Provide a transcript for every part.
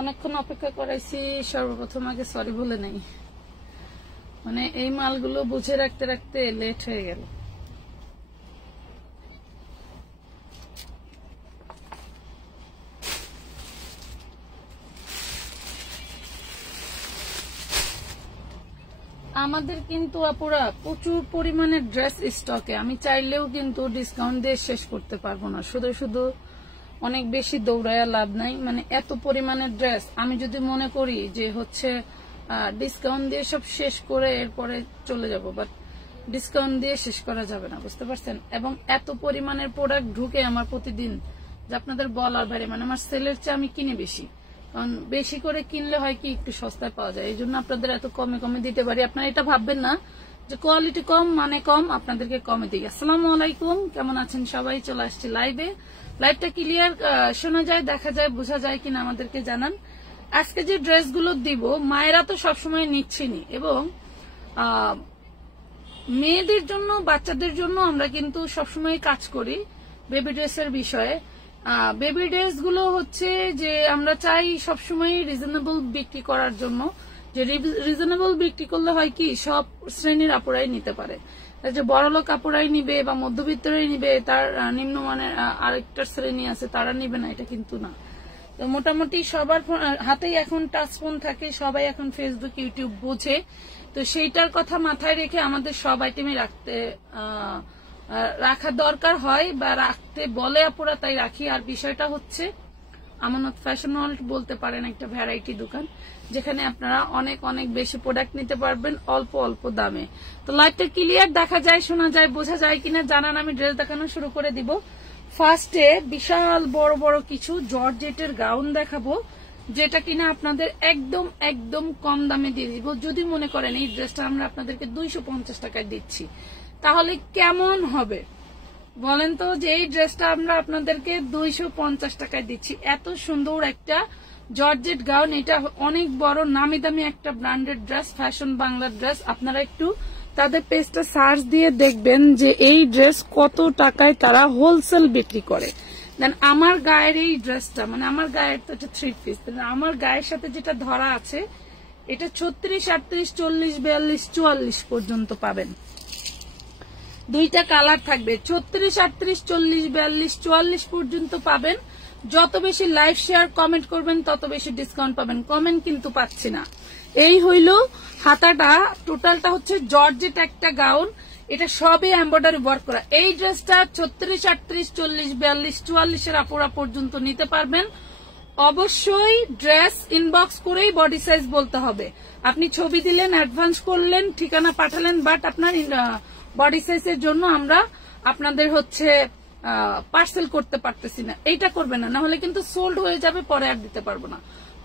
অনেকক্ষণ অপেক্ষা করাইছি। সর্বপ্রথম আগে সরি বলে নেই, মানে এই মালগুলো বুঝে রাখতে রাখতে লেট হয়ে গেল। আমাদের কিন্তু আপুরা প্রচুর পরিমাণে ড্রেস স্টকে, আমি চাইলেও কিন্তু ডিসকাউন্ট দিয়ে শেষ করতে পারবো না। শুধু শুধু অনেক বেশি দৌড়ায়া লাভ নাই, মানে এত পরিমাণে ড্রেস আমি যদি মনে করি যে হচ্ছে ডিসকাউন্ট দিয়ে সব শেষ করে এরপরে চলে যাব, বাট ডিসকাউন্ট দিয়ে শেষ করা যাবে না, বুঝতে পারছেন। এবং এত পরিমাণের প্রোডাক্ট ঢুকে আমার প্রতিদিন যে আপনাদের বলার বাইরে, মানে আমার সেলের চেয়ে আমি কিনে বেশি, কারণ বেশি করে কিনলে হয় কি একটু সস্তায় পাওয়া যায়, এই জন্য আপনাদের এত কমে কমে দিতে পারি। আপনারা এটা ভাববেন না যে কোয়ালিটি কম মানে কম, আপনাদেরকে কমে দিই। আসসালামু আলাইকুম, কেমন আছেন সবাই? চলে আসছি লাইভে। লাইভটা ক্লিয়ার শোনা যায়, দেখা যায়, বোঝা যায় কিনা আমাদেরকে জানান। আজকে যে ড্রেসগুলো দিব, মায়েরা তো সবসময় নিচ্ছেনি, এবং মেয়েদের জন্য, বাচ্চাদের জন্য আমরা কিন্তু সবসময় কাজ করি বেবি ড্রেসের বিষয়ে। বেবি ড্রেস গুলো হচ্ছে যে আমরা চাই সবসময় রিজনেবল বিক্রি করার জন্য, যে রিজনেবল বিক্রি করলে হয় কি সব শ্রেণীর আপুরাই নিতে পারে, যে বড়লোক আপুরাই নিবে বা মধ্যবিত্তরাই নিবে, তার নিম্নমানের আরেকটা শ্রেণী আছে তারা নিবে না, এটা কিন্তু না। তো মোটামুটি সবার হাতেই এখন টাচ ফোন থাকে, সবাই এখন ফেসবুক ইউটিউব বোঝে, তো সেইটার কথা মাথায় রেখে আমাদের সব আইটেমই রাখা দরকার হয় বা রাখতে বলে আপুরা, তাই রাখি। আর বিষয়টা হচ্ছে আমানত ফ্যাশন ওয়ার্ল্ড বলতে পারেন একটা ভ্যারাইটি দোকান, যেখানে আপনারা অনেক অনেক বেশি প্রোডাক্ট নিতে পারবেন অল্প অল্প দামে। তো লাইভটা ক্লিয়ার দেখা যায়, শোনা যায়, বোঝা যায় কিনা জানান। আমি ড্রেস দেখানো শুরু করে দিব। ফার্স্টে বিশাল বড় বড় কিছু জর্জেটের গাউন দেখাবো, যেটা কিনা আপনাদের একদম একদম কম দামে দিয়ে দিব। যদি মনে করেন এই ড্রেসটা আমরা আপনাদেরকে 250 টাকায় দিচ্ছি, তাহলে কেমন হবে বলেন তো, যে এই ড্রেসটা আমরা আপনাদেরকে 250 টাকায় দিচ্ছি। এত সুন্দর একটা জর্জেট গাউন, এটা অনেক বড় নামি দামি একটা ব্র্যান্ডেড ড্রেস, ফ্যাশন বাংলার ড্রেস। আপনারা একটু তাদের পেজটা সার্চ দিয়ে দেখবেন যে এই ড্রেস কত টাকায় তারা হোলসেল বিক্রি করে। দেন আমার গায়ের এই ড্রেসটা, মানে আমার গায়ের তো এটা 3 পিস, আমার গায়ের সাথে যেটা ধরা আছে এটা 36, 38, 40, 42, 44 পর্যন্ত পাবেন। দুইটা কালার থাকবে, 36, 38, 40, 42, 44 পর্যন্ত পাবেন। যত বেশি লাইভ শেয়ার কমেন্ট করবেন তত বেশি ডিসকাউন্ট পাবেন। কমেন্ট কিন্তু পাচ্ছি না। এই হইল হাতাটা, টোটালটা হচ্ছে জর্জেট একটা গাউন, এটা সবই এমব্রয়ডারি ওয়ার্ক করা। এই ড্রেসটা 36, 38, 40, 42, 44 এর আপুরা পর্যন্ত নিতে পারবেন। অবশ্যই ড্রেস ইনবক্স করেই বডি সাইজ বলতে হবে। আপনি ছবি দিলেন, অ্যাডভান্স করলেন, ঠিকানা পাঠালেন, বাট আপনার বডি সাইজের জন্য আমরা আপনাদের হচ্ছে পার্সেল করতে পারতেছি না, এইটা করবেন না, নাহলে কিন্তু সোল্ড হয়ে যাবে, পরে আর দিতে পারবো না।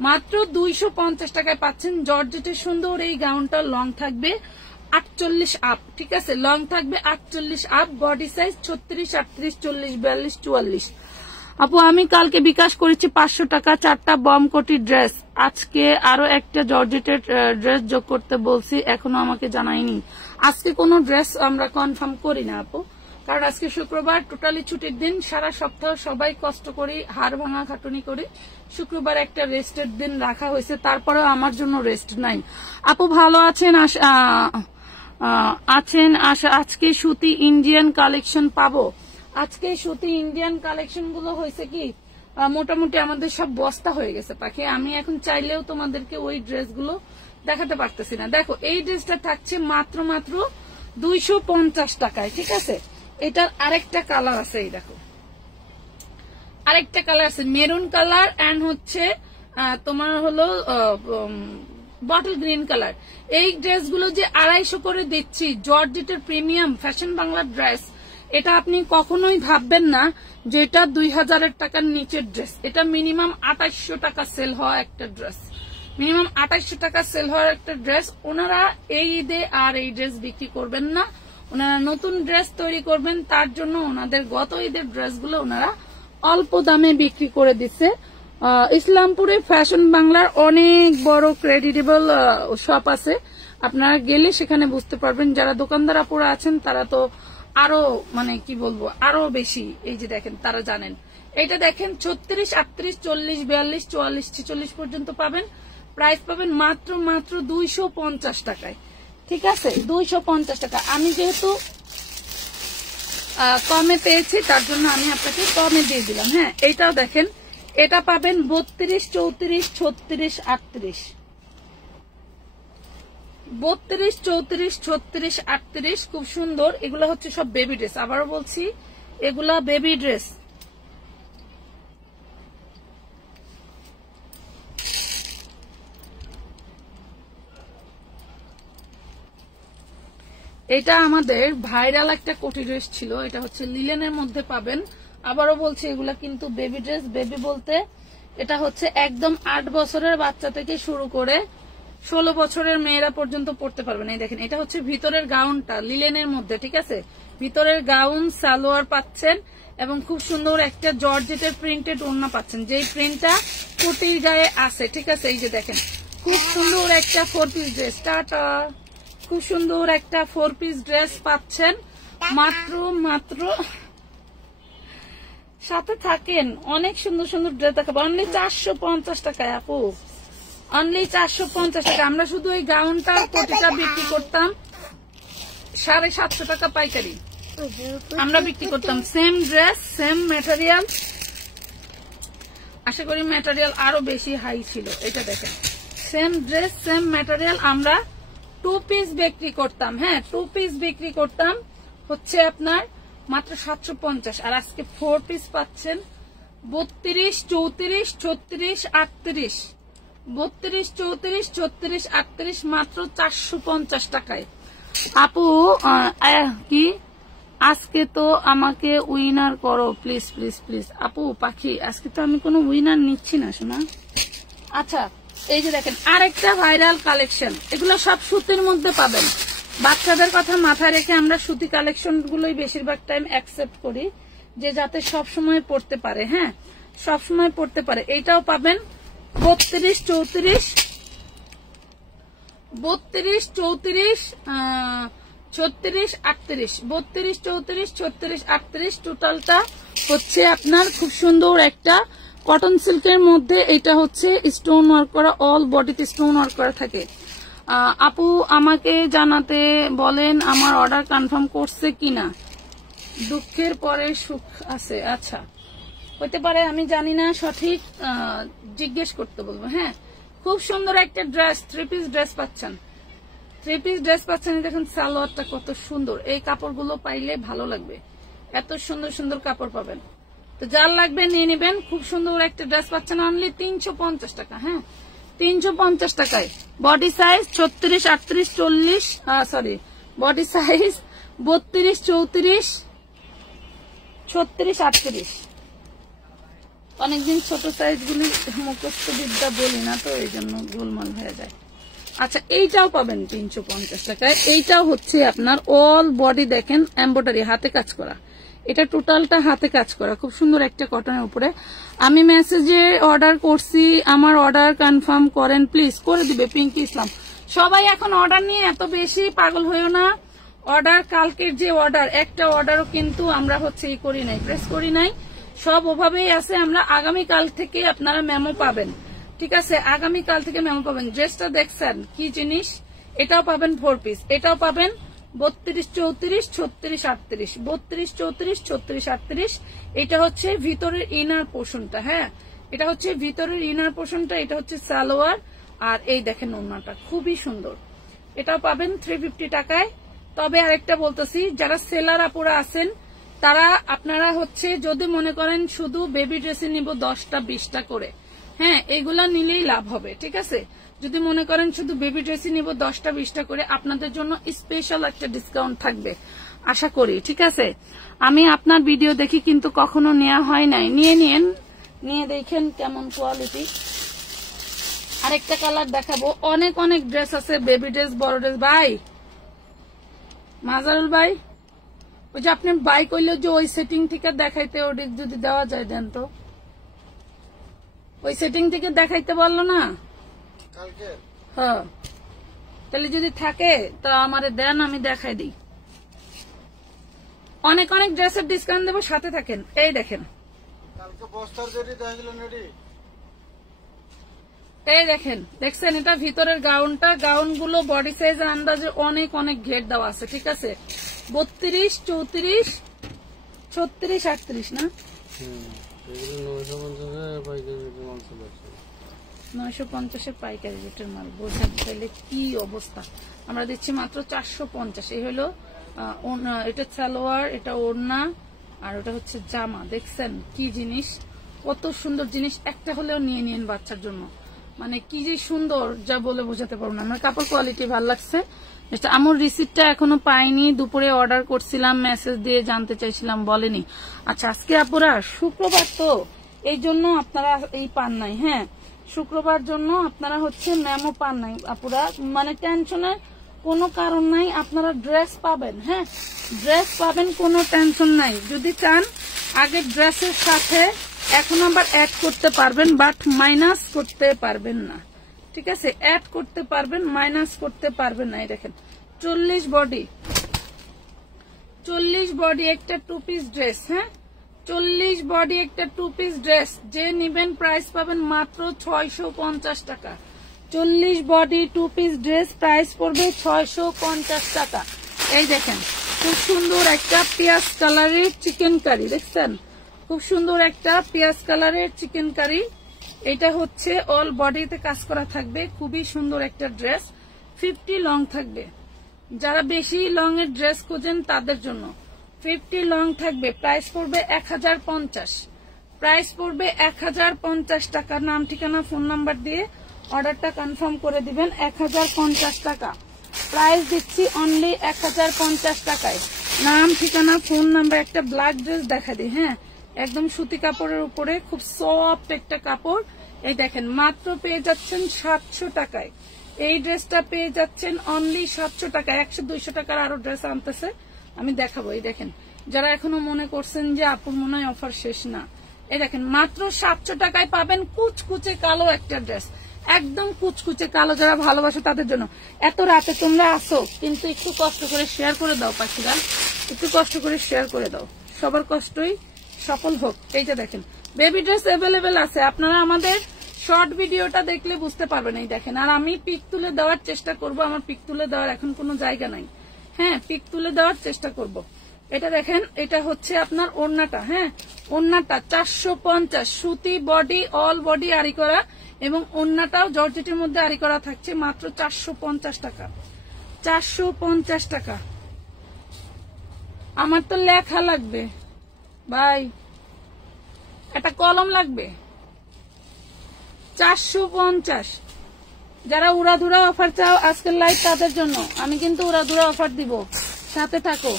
মাত্র 250 টাকায় পাচ্ছেন জর্জেটের সুন্দর এই গাউনটা। লং থাকবে 48 আপ, ঠিক আছে, লং থাকবে 48 আপ, বডি সাইজ 36, 38, 40, 42, 44। আপু আমি কালকে বিকাশ করেছি 500 টাকা, 4টা বম কোটি ড্রেস। আজকে আরো একটা জর্জেটের ড্রেস যোগ করতে বলছি, এখনো আমাকে জানায়নি। আজকে কোনো ড্রেস আমরা কনফার্ম করি না আপু, কারণ আজকে শুক্রবার, টোটালি ছুটির দিন। সারা সপ্তাহ সবাই কষ্ট করি, হাড় ভাঙা খাটুনি করি, শুক্রবার একটা রেস্টের দিন রাখা হয়েছে, তারপরেও আমার জন্য রেস্ট নাই। আপু ভালো আছেন? আজকে সুতি ইন্ডিয়ান কালেকশন পাবো? আজকে সুতি ইন্ডিয়ান কালেকশন গুলো হয়েছে কি মোটামুটি আমাদের সব বস্তা হয়ে গেছে পাখি। আমি এখন চাইলেও তোমাদেরকে ওই ড্রেসগুলো দেখাতে পারতেছি না। দেখো এই ড্রেসটা থাকছে মাত্র 250 টাকায়, ঠিক আছে। এটার আরেকটা কালার আছে, এই দেখো আরেকটা কালার আছে, মেরুন কালার এন্ড হচ্ছে তোমার হলো বটল গ্রিন কালার। এই ড্রেসগুলো যে 250 করে দিচ্ছি, জর্জেটের প্রিমিয়াম ফ্যাশন বাংলার ড্রেস, এটা আপনি কখনোই ভাববেন না যে এটা 2000 টাকার নিচের ড্রেস। এটা মিনিমাম 2800 টাকা সেল হওয়া একটা ড্রেস, মিনিমাম 2800 টাকা সেল হওয়ার একটা ড্রেস। ওনারা এই ঈদে আর এই ড্রেস বিক্রি করবেন না, ওনারা নতুন ড্রেস তৈরি করবেন। তার জন্য ওনাদের গত ঈদের ড্রেসগুলো ওনারা অল্প দামে বিক্রি করে দিচ্ছে। ইসলামপুরে ফ্যাশন বাংলার অনেক বড় ক্রেডিটেবল শপ আছে, আপনারা গেলে সেখানে বুঝতে পারবেন। যারা দোকানদার আপুরা আছেন তারা তো আরো মানে কি বলবো আরো বেশি, এই যে দেখেন তারা জানেন। এটা দেখেন 36, 38, 40, 42, 44, 46 পর্যন্ত পাবেন। প্রাইস পাবেন মাত্র 250 টাকায়। ঠিক আছে, 250 টাকা। আমি যেহেতু কমে পেয়েছি তার জন্য আমি আপনাকে কমে দিয়ে দিলাম। হ্যাঁ, এইটাও দেখেন, এটা পাবেন 32, 34, 36, 38, 32, 34, 36, 38। খুব সুন্দর। এগুলো হচ্ছে সব বেবি ড্রেস। আবারও বলছি, এগুলা বেবি ড্রেস। এটা আমাদের ভাইরাল একটা কোটি ড্রেস ছিল। এটা হচ্ছে লিলেনের মধ্যে পাবেন। আবারও বলছি, এগুলা কিন্তু বেবি ড্রেস। বেবি বলতে এটা হচ্ছে একদম 8 বছরের বাচ্চা থেকে শুরু করে 16 বছরের মেয়েরা পর্যন্ত পড়তে পারবেন। এই দেখেন, এটা হচ্ছে ভিতরের গাউনটা লিলেনের মধ্যে। ঠিক আছে, ভিতরের গাউন সালোয়ার পাচ্ছেন এবং খুব সুন্দর একটা জর্জেটের প্রিন্টেড ওড়না পাচ্ছেন, যেই প্রিন্টটা কোটির গায়ে আছে। ঠিক আছে, এই যে দেখেন, খুব সুন্দর একটা 4 পিস ড্রেস। টাটা। খুব সুন্দর একটা 4 পিস ড্রেস পাচ্ছেন মাত্র সাথে থাকেন। অনেক সুন্দর সুন্দর ড্রেস দেখাবো অনলি 450 টাকায় আপু, অনলি 450 টাকা। আমরা শুধু এই গাউনটা কোটিটা বিক্রি করতাম 750 টাকা পাইকারি আমরা বিক্রি করতাম। Same dress, same material. আশা করি ম্যাটেরিয়াল আরো বেশি হাই ছিল। এটা দেখেন, সেম ড্রেস, সেম ম্যাটেরিয়াল। আমরা 2 পিস বিক্রি করতাম। হ্যাঁ, 2 পিস বিক্রি করতাম হচ্ছে আপনার মাত্র 750। আর আজকে 4 পিস পাচ্ছেন 32, 34, 36, 38, 32, 34, 36, 38 মাত্র 450 টাকায়। আপু কি আজকে তো আমাকে উইনার করো প্লিজ প্লিজ প্লিজ। আপু পাখি, আজকে তো আমি কোনো উইনার নিচ্ছি না শোনা। আচ্ছা, এই যে দেখেন আরেকটা ভাইরাল কালেকশন। এগুলো সব সুতির মধ্যে পাবেন। বাচ্চাদের কথা মাথায় রেখে আমরা সুতি কালেকশন গুলোই বেশিরভাগ টাইম অ্যাকসেপ্ট করি, যে যাতে সব সময় পড়তে পারে। হ্যাঁ, সব সময় পড়তে পারে। এইটাও পাবেন 32, 34, 32, 34, 36, 38, 32, 34, 36, 38। টোটালটা হচ্ছে আপনার খুব সুন্দর একটা কটন সিল্কের মধ্যে। এটা হচ্ছে স্টোন ওয়ার্ক করা, অল বডিতে স্টোন ওয়ার্ক করা থাকে। আপু আমাকে জানাতে বলেন আমার অর্ডার কনফার্ম করছে কিনা। দুঃখের পরে সুখ আছে। আচ্ছা, হতে পারে, আমি জানি না, সঠিক জিজ্ঞেস করতে বলবো। হ্যাঁ, খুব সুন্দর একটা ড্রেস, 3 পিস ড্রেস পাচ্ছেন। 3 পিস ড্রেস পাচ্ছেন। দেখুন সালোয়ারটা কত সুন্দর। এই কাপড়গুলো পাইলে ভালো লাগবে। এত সুন্দর সুন্দর কাপড় পাবেন। তো যার লাগবে নিয়ে নেবেন। খুব সুন্দর একটা ড্রেস পাচ্ছেন অনলি 350 টাকা। হ্যাঁ, 350 টাকায়। Body size 36, 38, 40, sorry, body size 32, 34, 36, 38। অনেকদিন ছোট সাইজ গুলি মুখস্থ বিদ্যা বলি না, তো এই জন্য গোলমাল হয়ে যায়। আচ্ছা, এইটাও পাবেন 350 টাকায়। এইটাও হচ্ছে আপনার অল বডি দেখেন এমব্রয়ডারি, হাতে কাজ করা। এটা টোটালটা হাতে কাজ করা, খুব সুন্দর একটা কটনের উপরে। আমি মেসেজে অর্ডার করছি, আমার অর্ডার কনফার্ম করেন প্লিজ। করে দিবে পিঙ্কি ইসলাম। সবাই এখন অর্ডার নিয়ে এত বেশি পাগল হইও না। অর্ডার, কালকের যে অর্ডার, একটা অর্ডারও কিন্তু আমরা হচ্ছে ই করি নাই, প্রেস করি নাই, সব ওভাবেই আছে। আমরা আগামীকাল থেকে আপনারা মেমো পাবেন। ঠিক আছে, আগামীকাল থেকে মেমো পাবেন। ড্রেসটা দেখছেন কি জিনিস। এটাও পাবেন 4 পিস। এটাও পাবেন 32, 34, 36, 38, 32, 34, 36, 38। এটা হচ্ছে ভিতরের ইনার পোর্শনটা। হ্যাঁ, এটা হচ্ছে ভিতরের ইনার পোর্শনটা। এটা হচ্ছে সালোয়ার। আর এই দেখেন ওড়নাটা খুবই সুন্দর। এটাও পাবেন 350 টাকায়। তবে আরেকটা বলতেছি, যারা সেলার আপুরা আছেন তারা আপনারা হচ্ছে যদি মনে করেন শুধু বেবি ড্রেসে নিব 10টা 20টা করে, হ্যাঁ, এগুলা নিলেই লাভ হবে। ঠিক আছে, যদি মনে করেন শুধু বেবি ড্রেসই নিব 10টা 20টা করে, আপনাদের জন্য স্পেশাল একটা ডিসকাউন্ট থাকবে আশা করি। ঠিক আছে, আমি আপনার ভিডিও দেখি কিন্তু কখনো নেওয়া হয় নাই। নিয়ে নিন, নিয়ে দেখেন কেমন কোয়ালিটি। আরেকটা কালার দেখাবো। অনেক অনেক ড্রেস আছে, বেবি ড্রেস, বড় ড্রেস। ভাই মাজারুল ভাই, ওই যে আপনি বাই করলে যে ওই সেটিং থেকে দেখাইতে, ওটা যদি দেওয়া যায় দেন তো। ওই সেটিং থেকে দেখাইতে বললো না কালকে। হ্যাঁ, তাহলে যদি থাকে তা আমারে দেন, আমি দেখাই দিই। অনেক অনেক ড্রেসের ডিসকাউন্ট দেবো, সাথে থাকেন। এই দেখেন এই দেখেন, দেখছেন এটা ভিতরের গাউনটা। গাউন গুলো বডি সাইজের আন্দাজে অনেক অনেক ঘের দেওয়া আছে, ঠিক আছে। 32, 34, 36, 38 না, 950-এর পাইকারি রেটের মাল। বোঝেন তাহলে কি অবস্থা। আমরা দিচ্ছি মাত্র 450। এই হলো এটা সালোয়ার, এটা ওড়না, আর ওটা হচ্ছে জামা। দেখছেন কি জিনিস, কত সুন্দর জিনিস। একটা হলেও নিয়ে নিন বাচ্চার জন্য, মানে কি যে সুন্দর যা বলে বোঝাতে পারবো না। আমার কাপড় কোয়ালিটি ভালো লাগছে। আমার রিসিপ্টটা এখনো পাইনি, দুপুরে অর্ডার করছিলাম, মেসেজ দিয়ে জানতে চাইছিলাম, বলেনি। আচ্ছা আজকে আপুরা শুক্রবার তো এই জন্য আপনারা এই পান নাই। হ্যাঁ, শুক্রবার জন্য আপনারা হচ্ছে মেমো পান নাই আপুরা, মানে টেনশনের কোনো কারণ নাই। আপনারা ড্রেস পাবেন, হ্যাঁ ড্রেস পাবেন, কোনো টেনশন নাই। যদি চান আগে ড্রেসের সাথে এখন আবার অ্যাড করতে পারবেন, বাট মাইনাস করতে পারবেন না, ঠিক আছে। অ্যাড করতে পারবেন, মাইনাস করতে পারবেন না। এই দেখেন 40 বডি একটা 2 পিস ড্রেস। হ্যাঁ 40 বডি একটা 2 পিস ড্রেস, যে নিবেন প্রাইস পাবেন মাত্র 650 টাকা। 40 বডি 2 পিস ড্রেস প্রাইস পড়বে 650 টাকা। এই দেখেন খুব সুন্দর একটা পেঁয়াজ কালারের চিকেন কারি, দেখছেন খুব সুন্দর একটা পেঁয়াজ কালারের চিকেন কারি। এটা হচ্ছে অল বডিতে কাজ করা থাকবে, খুবই সুন্দর একটা ড্রেস। 50 লং থাকবে, যারা বেশি লং এর ড্রেস খোঁজেন তাদের জন্য 50 লং থাকবে। প্রাইস পড়বে 1050, প্রাইস পড়বে 1050 টাকা। নাম ঠিকানা ফোন নাম্বার দিয়ে অর্ডারটা কনফার্ম করে দিবেন। 1050 টাকা প্রাইস দিচ্ছি, অনলি 1050 টাকায়। নাম ঠিকানা ফোন নাম্বার। একটা ব্ল্যাক ড্রেস দেখা দিই। হ্যাঁ একদম সুতি কাপড়ের উপরে খুব সফট একটা কাপড়। এই দেখেন মাত্র পেয়ে যাচ্ছেন 700 টাকায়। এই ড্রেসটা পেয়ে যাচ্ছেন অনলি 700 টাকায়। 100-200 টাকার আরো ড্রেস আনতেছে, আমি দেখাবো। এই দেখেন যারা এখনো মনে করছেন যে আপুর মনে হয় অফার শেষ না, এই দেখেন মাত্র 700 টাকায় পাবেন কুচকুচে কালো একটা ড্রেস, একদম কুচকুচে কালো। যারা ভালোবাসে তাদের জন্য। এত রাতে তোমরা আসো, কিন্তু একটু কষ্ট করে শেয়ার করে দাও পাখিরা, একটু কষ্ট করে শেয়ার করে দাও, সবার কষ্টই সফল হোক। এই যে দেখেন বেবি ড্রেস অ্যাভেলেবেল আছে, আপনারা আমাদের শর্ট ভিডিওটা দেখলে বুঝতে পারবেন। এই দেখেন, আর আমি পিক তুলে দেওয়ার চেষ্টা করব, আমার পিক তুলে দেওয়ার এখন কোনো জায়গা নাই। হ্যাঁ পিক তুলে দেওয়ার চেষ্টা করব। এটা দেখেন, এটা হচ্ছে আপনার ওড়নাটা। হ্যাঁ ওড়নাটা 450, সুতি বডি, অল বডি আরি করা, এবং ওড়নাটাও জর্জেটের মধ্যে আরি করা থাকছে মাত্র 450 টাকা। 450 টাকা। আমার তো লেখা লাগবে ভাই, একটা কলম লাগবে। 450। যারা উড়াধুরা অফার চাও আজকের লাইভ তাদের জন্য আমি কিন্তু উড়াধুরা অফার দিব, সাথে থাকো,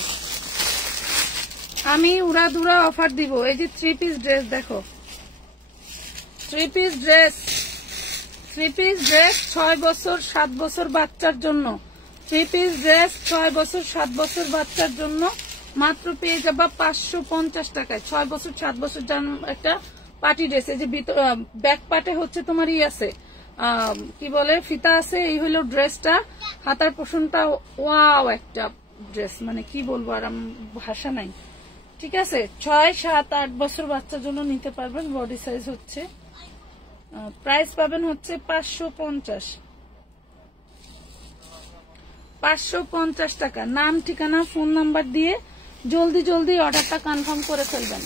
আমি উড়াধুরা অফার দিব। এই যে 3 পিস ড্রেস দেখো, 3 পিস ড্রেস, 3 পিস ড্রেস 6 বছর 7 বছর বাচ্চার জন্য। 3 পিস ড্রেস 6 বছর 7 বছর বাচ্চার জন্য মাত্র পেয়ে যাবা 550 টাকায়। 6 বছর 7 বছর একটা পার্টি ড্রেস। এই যে ব্যাক পার্টে হচ্ছে তোমার আছে কি বলে ফিতা আছে। এই হলো ড্রেসটা, হাতার পোষণটা ওয়াও একটা ড্রেস, মানে কি বলবো আর ভাষা নাই। ঠিক আছে 6, 7, 8 বছর বাচ্চার জন্য নিতে পারবেন। বডি সাইজ হচ্ছে, প্রাইস পাবেন হচ্ছে 550 টাকা। নাম ঠিকানা ফোন নাম্বার দিয়ে জলদি জলদি অর্ডারটা কনফার্ম করে ফেলবেন।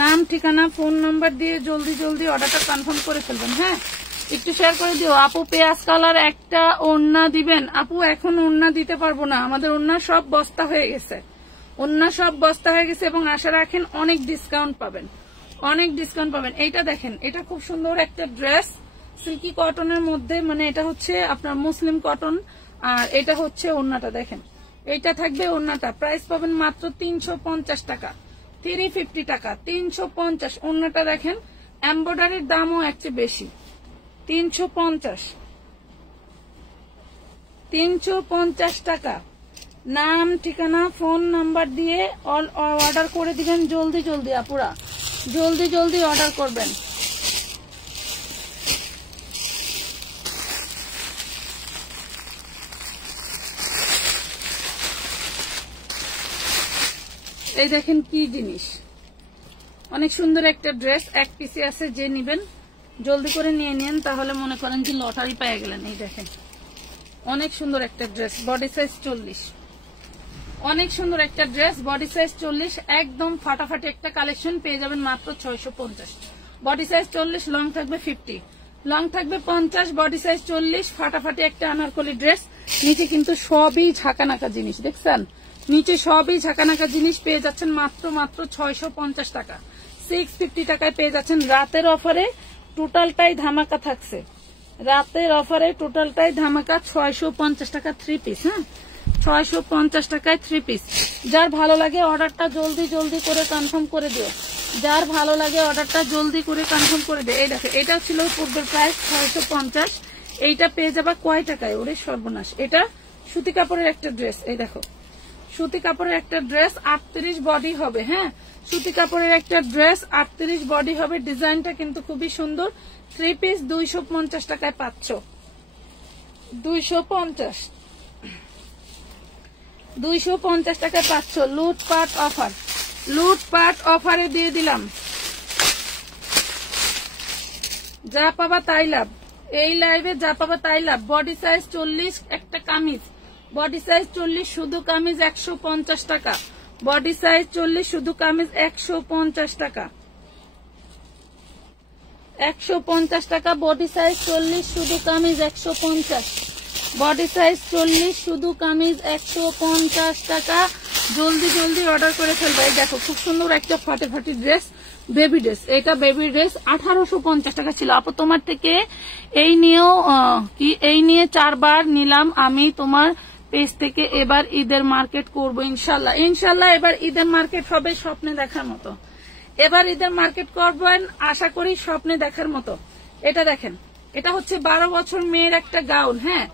নাম ঠিকানা ফোন নাম্বার দিয়ে জলদি জলদি অর্ডারটা কনফার্ম করে ফেলবেন। হ্যাঁ একটু শেয়ার করে দিও। আপু পেঁয়াজ কালার একটা ওড়না দিবেন? আপু এখন ওড়না দিতে পারবো না, আমাদের ওড়না সব বস্তা হয়ে গেছে, ওড়না সব বস্তা হয়ে গেছে। এবং আশা রাখেন অনেক ডিসকাউন্ট পাবেন, অনেক ডিসকাউন্ট পাবেন। এইটা দেখেন, এটা খুব সুন্দর একটা ড্রেস, সিল্কি কটনের মধ্যে, মানে এটা হচ্ছে আপনার মুসলিম কটন, আর এটা হচ্ছে ওড়নাটা দেখেন, এইটা থাকবে ওড়নাটা। প্রাইস পাবেন মাত্র 350 টাকা, 350 টাকা, 350। ওড়নাটা দেখেন, এমব্রয়ডারির দামও একটু বেশি, 350 টাকা। নাম ঠিকানা ফোন নাম্বার দিয়ে অর্ডার করে দিবেন জলদি জলদি। আপুরা জলদি জলদি অর্ডার করবেন। এই দেখেন কি জিনিস, অনেক সুন্দর একটা ড্রেস, এক পিসে আছে, যে নিবেন জলদি করে নিয়ে নেন, তাহলে মনে করেন যে লটারি পেয়ে গেলেন। এই দেখেন অনেক সুন্দর একটা ড্রেস, বডি সাইজ 40, অনেক সুন্দর একটা ড্রেস, বডি সাইজ 40, একদম ফাটাফাটি একটা কালেকশন পেয়ে যাবেন মাত্র 650। বডি সাইজ 40, লং থাকবে 50, লং থাকবে 50, বডি সাইজ 40, ফাটাফাটি একটা আনারকলি ড্রেস। নিচে কিন্তু সবই ঝাঁকানাকা জিনিস, দেখছেন নিচে সবই ঝাঁকানাকা জিনিস পেয়ে যাচ্ছেন মাত্র 650 টাকা, 650 টাকায় পেয়ে যাচ্ছেন। রাতের অফারে টোটালটাই ধামাকা থাকছে, রাতের অফারে টোটালটাই ধামাকা। 650 টাকা 3 পিস, হ্যাঁ 650 টাকায় 3 পিস। যার ভালো লাগে অর্ডারটা জলদি জলদি করে কনফার্ম করে দিও, যার ভালো লাগে অর্ডারটা জলদি করে কনফার্ম করে দিও। এই দেখো এটা ছিল পূর্বের প্রাইস 650, এইটা পেয়ে যাবা কয় টাকায়, ওরে সর্বনাশ। এটা সুতি কাপড়ের একটা ড্রেস, এই দেখো সুতি কাপড়ের একটা ড্রেস, 38 বডি হবে, হ্যাঁ সুতি কাপড়ের একটা ড্রেস, 38 বডি হবে। ডিজাইনটা কিন্তু খুবই সুন্দর। 3 পিস 250 টাকায় পাচ্ছ, 250 টাকায় পাচ্ছ। লুটপাট অফার, লুটপাট অফারে দিয়ে দিলাম, যা পাবা তাই লাভ, এই লাইভে যা পাবা তাই লাভ। বডি সাইজ 40 একটা কামিজ, বডি সাইজ 40 শুধু কামিজ 150 টাকা, বডি সাইজ 40 শুধু কামিজ 150 টাকা, 150 টাকা। বডি সাইজ 40 শুধু কামিজ 150, বডি সাইজ 40 শুধু কামিজ 150 টাকা। জলদি জলদি অর্ডার করে ফেলবে। এই দেখো খুব সুন্দর একটা ফাটাফাটি ড্রেস, বেবি ড্রেস, এটা বেবি ড্রেস 1850 টাকা ছিল। আপু তোমার থেকে এই নিয়েও এই নিয়ে 4 বার নিলাম আমি তোমার পেজ থেকে। এবার ঈদের মার্কেট করবো ইনশাল্লাহ, ইনশাল্লাহ এবার ঈদের মার্কেট হবে স্বপ্নে দেখার মতো, এবার ঈদের মার্কেট করবেন আশা করি স্বপ্নে দেখার মতো। এটা দেখেন, এটা হচ্ছে 12 বছর মেয়ের একটা গাউন, হ্যাঁ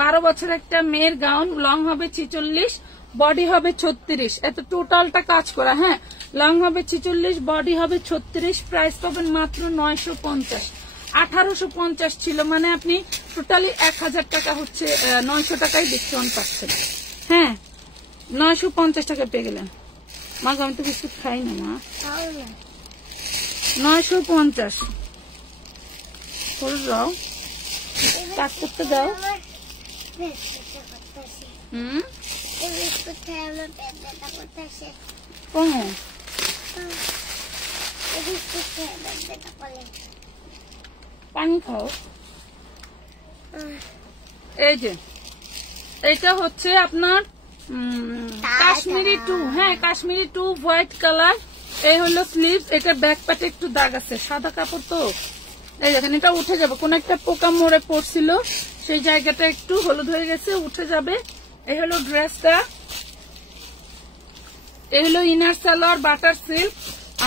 12 বছর একটা মেয়ের গাউন, লং হবে 46, বডি হবে 36, এত টোটালটা কাজ করা, হ্যাঁ লং হবে 46, বডি হবে 36, প্রাইস পাবেন মাত্র 950। 1850 ছিল, মানে আপনি টোটালি 1000 টাকা হচ্ছে 900 টাকায় ডিসকাউন্ট পাচ্ছেন, হ্যাঁ 950 টাকা পেয়ে গেলেন। মা আমি তো বিস্কুট খাই না মা, 950 করে দাও, কাজ করতে দাও। পানি খাও। এই যে এটা হচ্ছে আপনার কাশ্মীরি 2, হ্যাঁ কাশ্মীরি 2 হোয়াইট কালার। এই হলো স্লিভ, এটা ব্যাক পাটে একটু দাগ আছে, সাদা কাপড় তো, এই দেখেন এটা উঠে যাবে, কোন একটা পোকা মরে পড়ছিল সেই জায়গাটা একটু হলুদ হয়ে গেছে, উঠে যাবে। এই হলো ড্রেসটা, এই হলো ইনার সালোয়ার বাটার সিল্ক।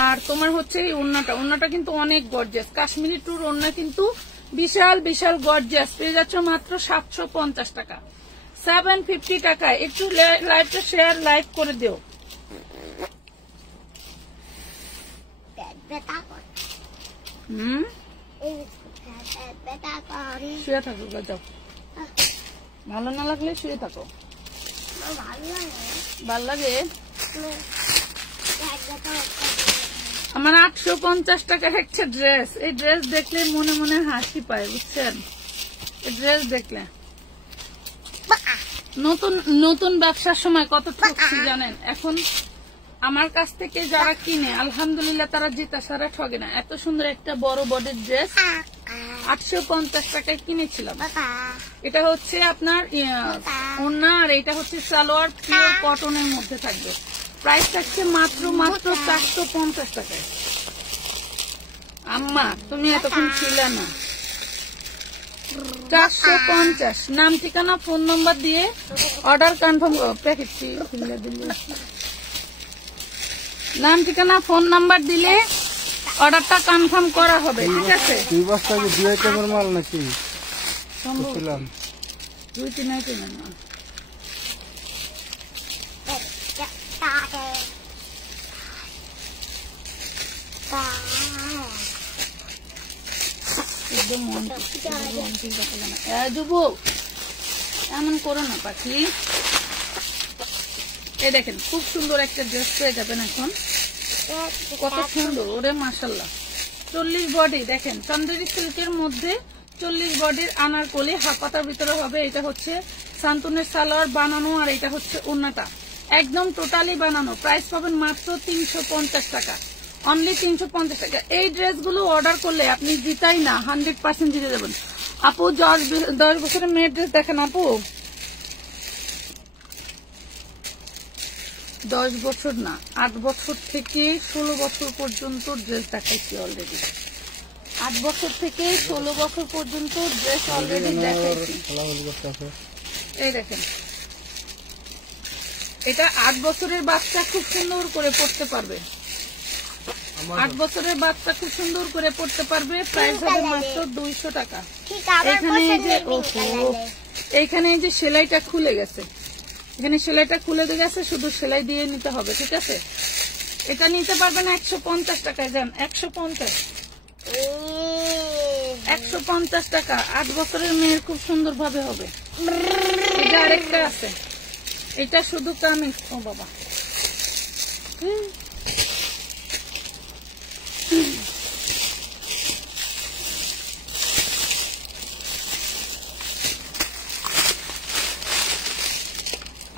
আর তোমার হচ্ছে এই ওড়নাটা, ওড়নাটা কিন্তু অনেক গর্জিয়াস, কাশ্মীরি 2 ওড়না কিন্তু বিশাল বিশাল গর্জিয়াস, পেয়ে যাচ্ছ মাত্র 750 টাকা, 750 টাকায়। একটু লাইভটা শেয়ার লাইভ করে দিও। শুয়ে থাকো, যাও, ভালো না লাগলে শুয়ে থাকো, ভাল লাগে। আমার 850 টাকার একটা ড্রেস, এই ড্রেস দেখলে মনে মনে হাসি পায় বুঝছেন, এই ড্রেস দেখলে। নতুন নতুন ব্যবসার সময় কত ঠকছি জানেন, এখন আমার কাছ থেকে যারা কিনে আলহামদুলিল্লাহ তারা জিতা সারা ঠগে না। এত সুন্দর একটা বড় বডির ড্রেস 850 টাকায় কিনেছিলাম। এটা হচ্ছে আপনার ওড়না, আর এটা হচ্ছে সালোয়ার, পিওর কটনের মধ্যে থাকবে। প্রাইস থাকছে মাত্র 450 টাকায়। আম্মা তুমি এতক্ষণ ছিলে না, 450। নাম ঠিকানা ফোন নম্বর দিয়ে অর্ডার কনফার্ম, প্যাকেটটি নাম ঠিকানা ফোন নাম্বার দিলে অর্ডারটা কনফার্ম করা হবে, ঠিক আছে। 2 আইটেমের মাল নাকি? 2-3 আইটেমের মাল। এমন করো না পাখি। এই দেখেন খুব সুন্দর একটা ড্রেস পেয়ে যাবেন এখন, কত সুন্দর, ওরে মাশাল্লাহ। 40 বডি দেখেন, চন্দেরি সিল্কের মধ্যে 40 বডির আনারকলি, হাফ পাতার ভিতরে হবে। এটা হচ্ছে শান্তনের সালোয়ার বানানো, আর এটা হচ্ছে ওড়নাটা একদম টোটালি বানানো। প্রাইস পাবেন মাত্র 350 টাকা, অনলি 350 টাকা। এই ড্রেসগুলো অর্ডার করলে আপনি জিতাই না, 100% জিতে যাবেন। আপু 10 বছরের মেয়ের ড্রেস দেখেন আপু, 10 বছর না, 8 বছর থেকে 16 বছর পর্যন্ত ড্রেস দেখাইছি অলরেডি। 8 বছর থেকে 16 বছর পর্যন্ত ড্রেস অলরেডি দেখাইছি। এই দেখেন, এটা 8 বছরের বাচ্চা খুব সুন্দর করে পড়তে পারবে। 8 বছরের বাচ্চা খুব সুন্দর করে পড়তে পারবে। প্রাইস হবে মাত্র 200 টাকা। এইখানে এই যে সেলাইটা খুলে গেছে, এখানে সেলাইটা খুলে গেছে, শুধু সেলাই দিয়ে নিতে হবে, ঠিক আছে। এটা নিতে পারবেন 150 টাকায়। যান 150 টাকা। 8 বছরের মেয়ের খুব সুন্দর ভাবে হবে। এটা আরেকটা আছে, এটা শুধু কামিজ। ও বাবা,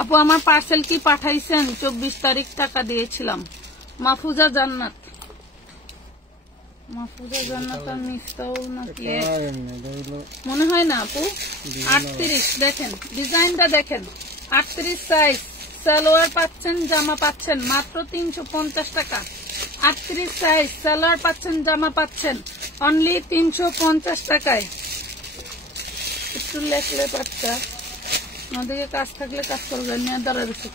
আপু আমার পার্সেল কি পাঠাইছেন? 24 তারিখ টাকা দিয়েছিলাম। মাহফুজা জান্নাত, মাহফুজা জান্নাত আর মিফতাউল নাকি মনে হয় না আপু। 38 দেখেন, ডিজাইনটা দেখেন, 38 সাইজ। সালোয়ার পাচ্ছেন, জামা পাচ্ছেন মাত্র 350 টাকা। 38 সাইজ, সালোয়ার পাচ্ছেন, জামা পাচ্ছেন অনলি 350 টাকায়। একটু লেখলে বাচ্চা আমাদেরকে কাজ থাকলে কাজ করবেন, নিয়ে দাঁড়া দিচ্ছে।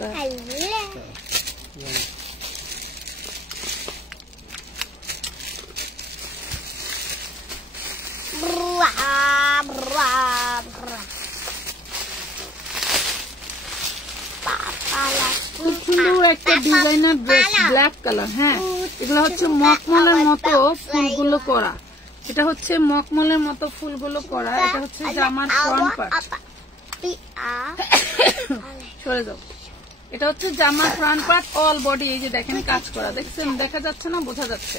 খুব সুন্দর একটা ডিজাইনার ড্রেস, ব্ল্যাক কালার। হ্যাঁ, এগুলো হচ্ছে মকমলের মতো ফুলগুলো করা। এটা হচ্ছে মকমলের মতো ফুলগুলো করা। এটা হচ্ছে জামার ফ্রন্ট পার্ট। সরে যাও। এটা হচ্ছে জামার ফ্রন্ট পার্ট, অল বডি। এই যে দেখেন কাজ করা, দেখছেন? দেখা যাচ্ছে না? বোঝা যাচ্ছে?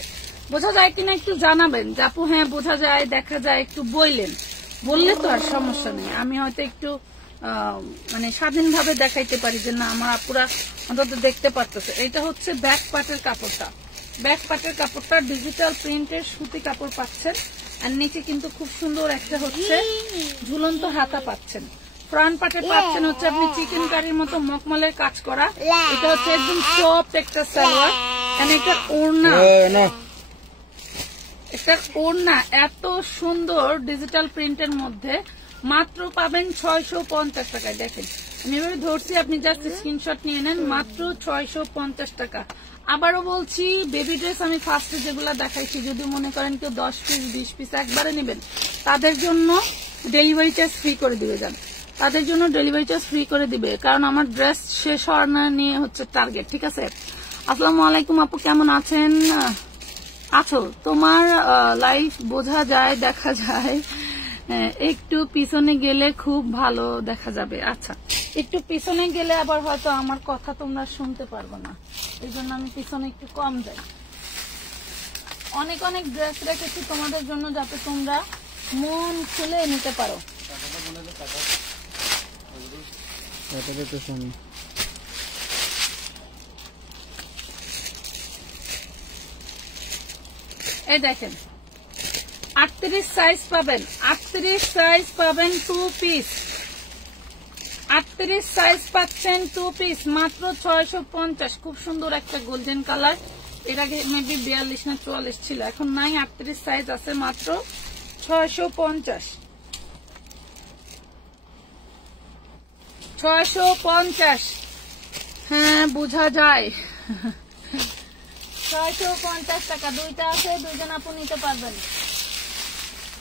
বোঝা যায় কিনা একটু জানাবেন যে আপু হ্যাঁ বোঝা যায়, দেখা যায়, একটু বললেন। বললে তো আর সমস্যা নেই, আমি হয়তো একটু মানে স্বাধীনভাবে দেখাইতে পারি যে না আমার আপুরা অন্তত দেখতে পারতেছে। এটা হচ্ছে ব্যাক পার্টের কাপড়টা। ব্যাক পার্টের কাপড়টা ডিজিটাল প্রিন্টের সুতি কাপড় পাচ্ছেন, আর নিচে কিন্তু খুব সুন্দর একটা হচ্ছে ঝুলন্ত হাতা পাচ্ছেন। ফ্রন্ট পার্টে পাচ্ছেন হচ্ছে আপনি চিকেন কারির মতো মকমলের কাজ করা। এটা হচ্ছে একদম সফট একটা সালোয়ার, একটা ওড়না। একটা ওড়না এত সুন্দর ডিজিটাল প্রিন্টের মধ্যে মাত্র পাবেন 650 টাকায়। দেখেন আমি এভাবে ধরছি, আপনি জাস্ট স্ক্রিনশট নিয়ে নেন, মাত্র 650 টাকা। আবারও বলছি, বেবি ড্রেস আমি ফার্স্টে যেগুলো দেখাইছি, যদি মনে করেন কেউ 10 পিস 20 পিস একবারে নেবেন, তাদের জন্য ডেলিভারি চার্জ ফ্রি করে দিবে। যান, তাদের জন্য ডেলিভারি চার্জ ফ্রি করে দিবে, কারণ আমার ড্রেস শেষ হওয়ার নিয়ে হচ্ছে টার্গেট, ঠিক আছে। আসসালামু আলাইকুম আপু, কেমন আছেন? আছো? তোমার লাইফ বোঝা যায়, দেখা যায়, একটু পিছনে গেলে খুব ভালো দেখা যাবে। আচ্ছা, একটু পিছনে গেলে আবার হয়তো আমার কথা তোমরা শুনতে পারবো না, এই জন্য আমি পিছনে একটু কম যাই। অনেক অনেক ড্রেস রেখেছি তোমাদের জন্য, যাতে তোমরা মন খুলে নিতে পারো। এই দেখেন 38 সাইজ পাবেন, 38 সাইজ পাবেন 2 পিস, 38 সাইজ পাচ্ছেন 2 পিস মাত্র 650। খুব সুন্দর একটা গোল্ডেন কালার। এর আগে মেবি 42 না 44 ছিল, এখন নাই। 38 সাইজ আছে মাত্র 650। 650, হ্যাঁ বোঝা যায়। 650 টাকা। দুইটা আছে, দুইজন আপু নিতে পারবেন।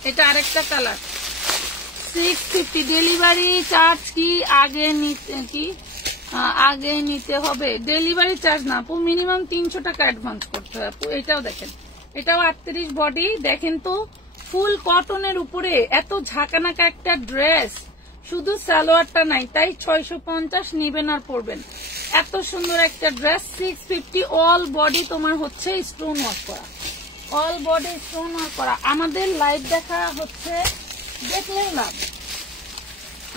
এটা আরেকটা কালার, 650। ডেলিভারি চার্জ কি আগে নিতে হবে? ডেলিভারি চার্জ না আপু, মিনিমাম 300 টাকা অ্যাডভান্স করতে হবে আপু। এটাও দেখেন, এটাও 38 বডি। দেখেন তো ফুল কটনের উপরে এত ঝাঁকানাকা একটা ড্রেস, শুধু সালোয়ারটা নাই, তাই 650 নিবেন আর পরবেন। এত সুন্দর একটা ড্রেস 650। অল বডি তোমার হচ্ছে স্টোন ওয়ার্ক করা, অল বডি স্টোন ওয়ার্ক করা। আমাদের লাইভ দেখা হচ্ছে, দেখলেও লাভ,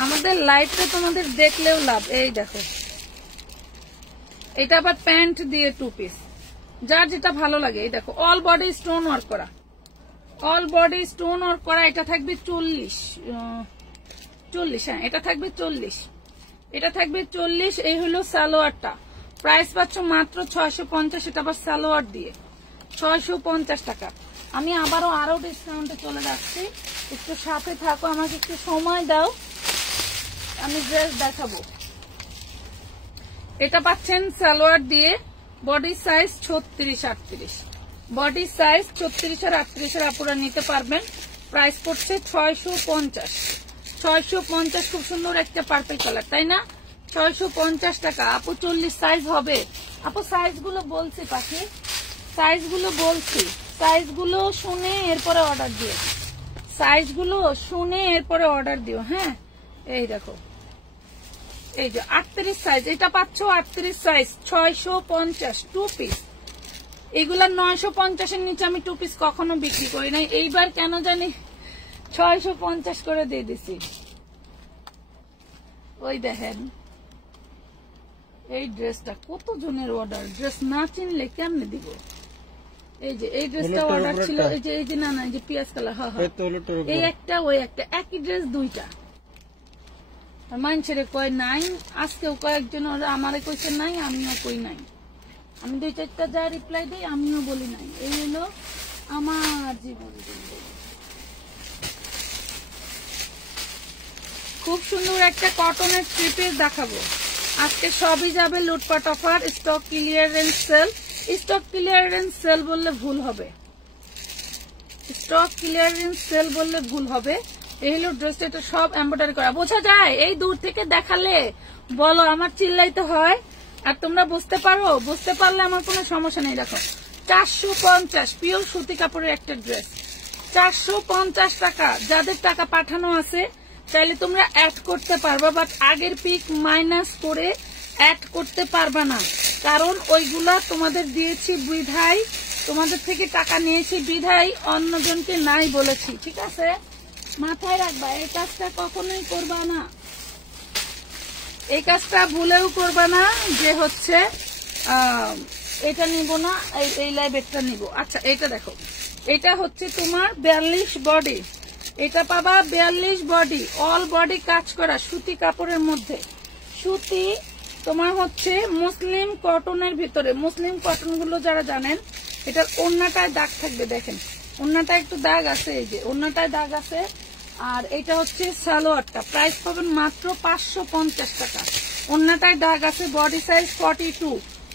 আমাদের লাইভটা তোমাদের দেখলেও লাভ। এই দেখো, এটা আবার প্যান্ট দিয়ে 2 পিস, যার যেটা ভালো লাগে। এই দেখো অল বডি স্টোন ওয়ার্ক করা, অল বডি স্টোন ওয়ার্ক করা। এটা থাকবে 40, হ্যাঁ এটা থাকবে 40, এটা থাকবে 40। এই হলো সালোয়ারটা, প্রাইস পাচ্ছ মাত্র 650। এটা আবার সালোয়ার দিয়ে 650 টাকা। আমি আরো ডিসকাউন্টে চলে যাচ্ছি, একটু সাথে থাকো, আমাকে একটু সময় দাও, আমি ড্রেস দেখাবো। এটা পাচ্ছেন সালোয়ার দিয়ে, বডি সাইজ 36-38, বডি সাইজ 36 আর 38 আপুরা নিতে পারবেন। প্রাইস পড়ছে 650, 650। খুব সুন্দর একটা পার্পল কালার, তাই না? 650 টাকা। আপু 40 সাইজ হবে? আপু সাইজগুলো বলছি পাখি, সাইজগুলো বলছি, সাইজগুলো শুনে এরপরে অর্ডার দিও, সাইজগুলো শুনে এরপরে অর্ডার দিও। হ্যাঁ এই দেখো, এই যে 38 সাইজ, এটা পাচ্ছ 38 সাইজ 650, 2 পিস। এগুলা 950 এর নিচে আমি 2 পিস কখনো বিক্রি করি নাই, এইবার কেন জানি 650 করে দিয়ে দিছি। ওই দেখেন এই ড্রেসটা কত জনের অর্ডার, ড্রেস না চিনলে কেমনে দিব। এই যে এই ড্রেসটা অর্ডার ছিল, এই যে না এই যে পিয়াজ কালার, হ্যাঁ এই একটা ওই একটা, একই ড্রেস দুইটা। মানুষের কয় নাই, আজকেও কয়েকজন আমারে কইছে নাই, আমিও কই নাই। আমি 2-4টা যা রিপ্লাই দিই আমিও বলি নাই। এই হলো আমার জীবন। খুব সুন্দর একটা কটনের 3 পিস দেখাবো আজকে। সবই যাবে লুটপাট offer, stock clearance sale. Stock clearance sale বললে ভুল হবে, স্টক ক্লিয়ারেন্স সেল বললে ভুল হবে। এই হলো ড্রেসটা, এটা সব এমব্রয়ডারি করা, বোঝা যায়? এই দূর থেকে দেখালে বলো আমার চিল্লাইতে হয়, আর তোমরা বুঝতে পারো, বুঝতে পারলে আমার কোনো সমস্যা নেই। দেখো 450 পিওর সুতি কাপড়ের একটা ড্রেস, 450 টাকা। যাদের টাকা পাঠানো আছে চাইলে তোমরা অ্যাড করতে পারবা, বাট আগের পিক মাইনাস করে অ্যাড করতে পারবা না, কারণ ওইগুলা তোমাদের দিয়েছি বিধায়, তোমাদের থেকে টাকা নিয়েছি বিধায় অন্যজনকে নাই বলেছি, ঠিক আছে? মাথায় রাখবা, এই কাজটা কখনোই করবা না, এই কাজটা ভুলেও করবা না যে হচ্ছে এটা নিব না, এই লাইভেরটা নিব। আচ্ছা এটা দেখো, এটা হচ্ছে তোমার 42 বডি, এটা পাবা 42 বডি, অল বডি কাজ করা সুতি কাপড়ের মধ্যে। সুতি তোমার হচ্ছে মুসলিম কটনের ভিতরে, মুসলিম কটন গুলো যারা জানেন, এটার ওড়নাটায় দাগ থাকবে, দেখেন ওড়নাটা একটু দাগ আছে, এই যে ওড়নাটায় দাগ আছে। আর এটা হচ্ছে সালোয়ারটা, প্রাইস পাবেন মাত্র 550 টাকা। ওড়নাটায় দাগ আছে, বডি সাইজ 42,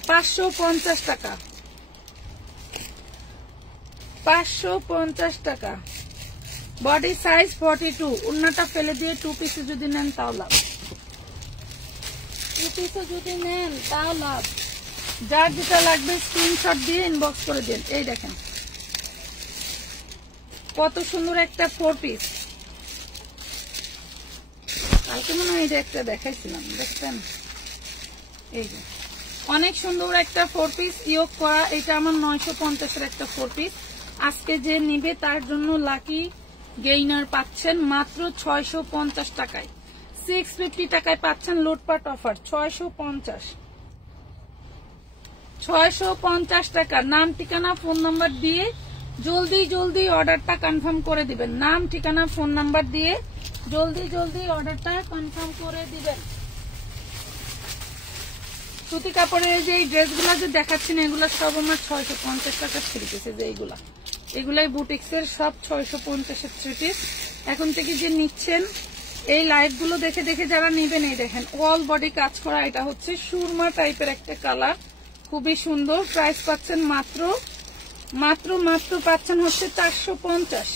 550 টাকা, 550 টাকা, বডি সাইজ 42। ওড়নাটা ফেলে দিয়ে 2 পিসে যদি নেন তাও লাভ, 2 পিসে যদি নেন তাও লাভ। যার যেটা লাগবে স্ক্রিনশট দিয়ে ইনবক্স করে দিন। এই দেখেন কত সুন্দর একটা 4 পিস, কালকে মনে হয় এটা একটা দেখাইছিলাম, দেখছেন? এই যে অনেক সুন্দর একটা 4 পিস ইয়োগ করা, এটা আমার 950 এর একটা 4 পিস। আজকে যে নিবে তার জন্য লাকি গেইনার পাচ্ছেন মাত্র 650 টাকায়, 650 টাকায় পাচ্ছেন লুটপাট অফার। 650 টাকা। নাম ঠিকানা ফোন নাম্বার দিয়ে জলদি জলদি অর্ডারটা কনফার্ম করে দিবেন, নাম ঠিকানা ফোন নাম্বার দিয়ে জলদি জলদি অর্ডারটা কনফার্ম করে দিবেন। সুতি কাপড়ের যে ড্রেসগুলো যে দেখাচ্ছি না, এগুলো সব আমার 650 টাকা থ্রি পিস। যে এগুলাই বুটিক্স এর সব 650 এর থ্রি পিস। এখন থেকে যে নিচ্ছেন এই লাইভ গুলো দেখে দেখে যারা নেবেন, এই দেখেন অল বডি কাজ করা, এটা হচ্ছে সুরমা টাইপের একটা কালার, খুবই সুন্দর। প্রাইস পাচ্ছেন মাত্র পাচ্ছেন হচ্ছে 450,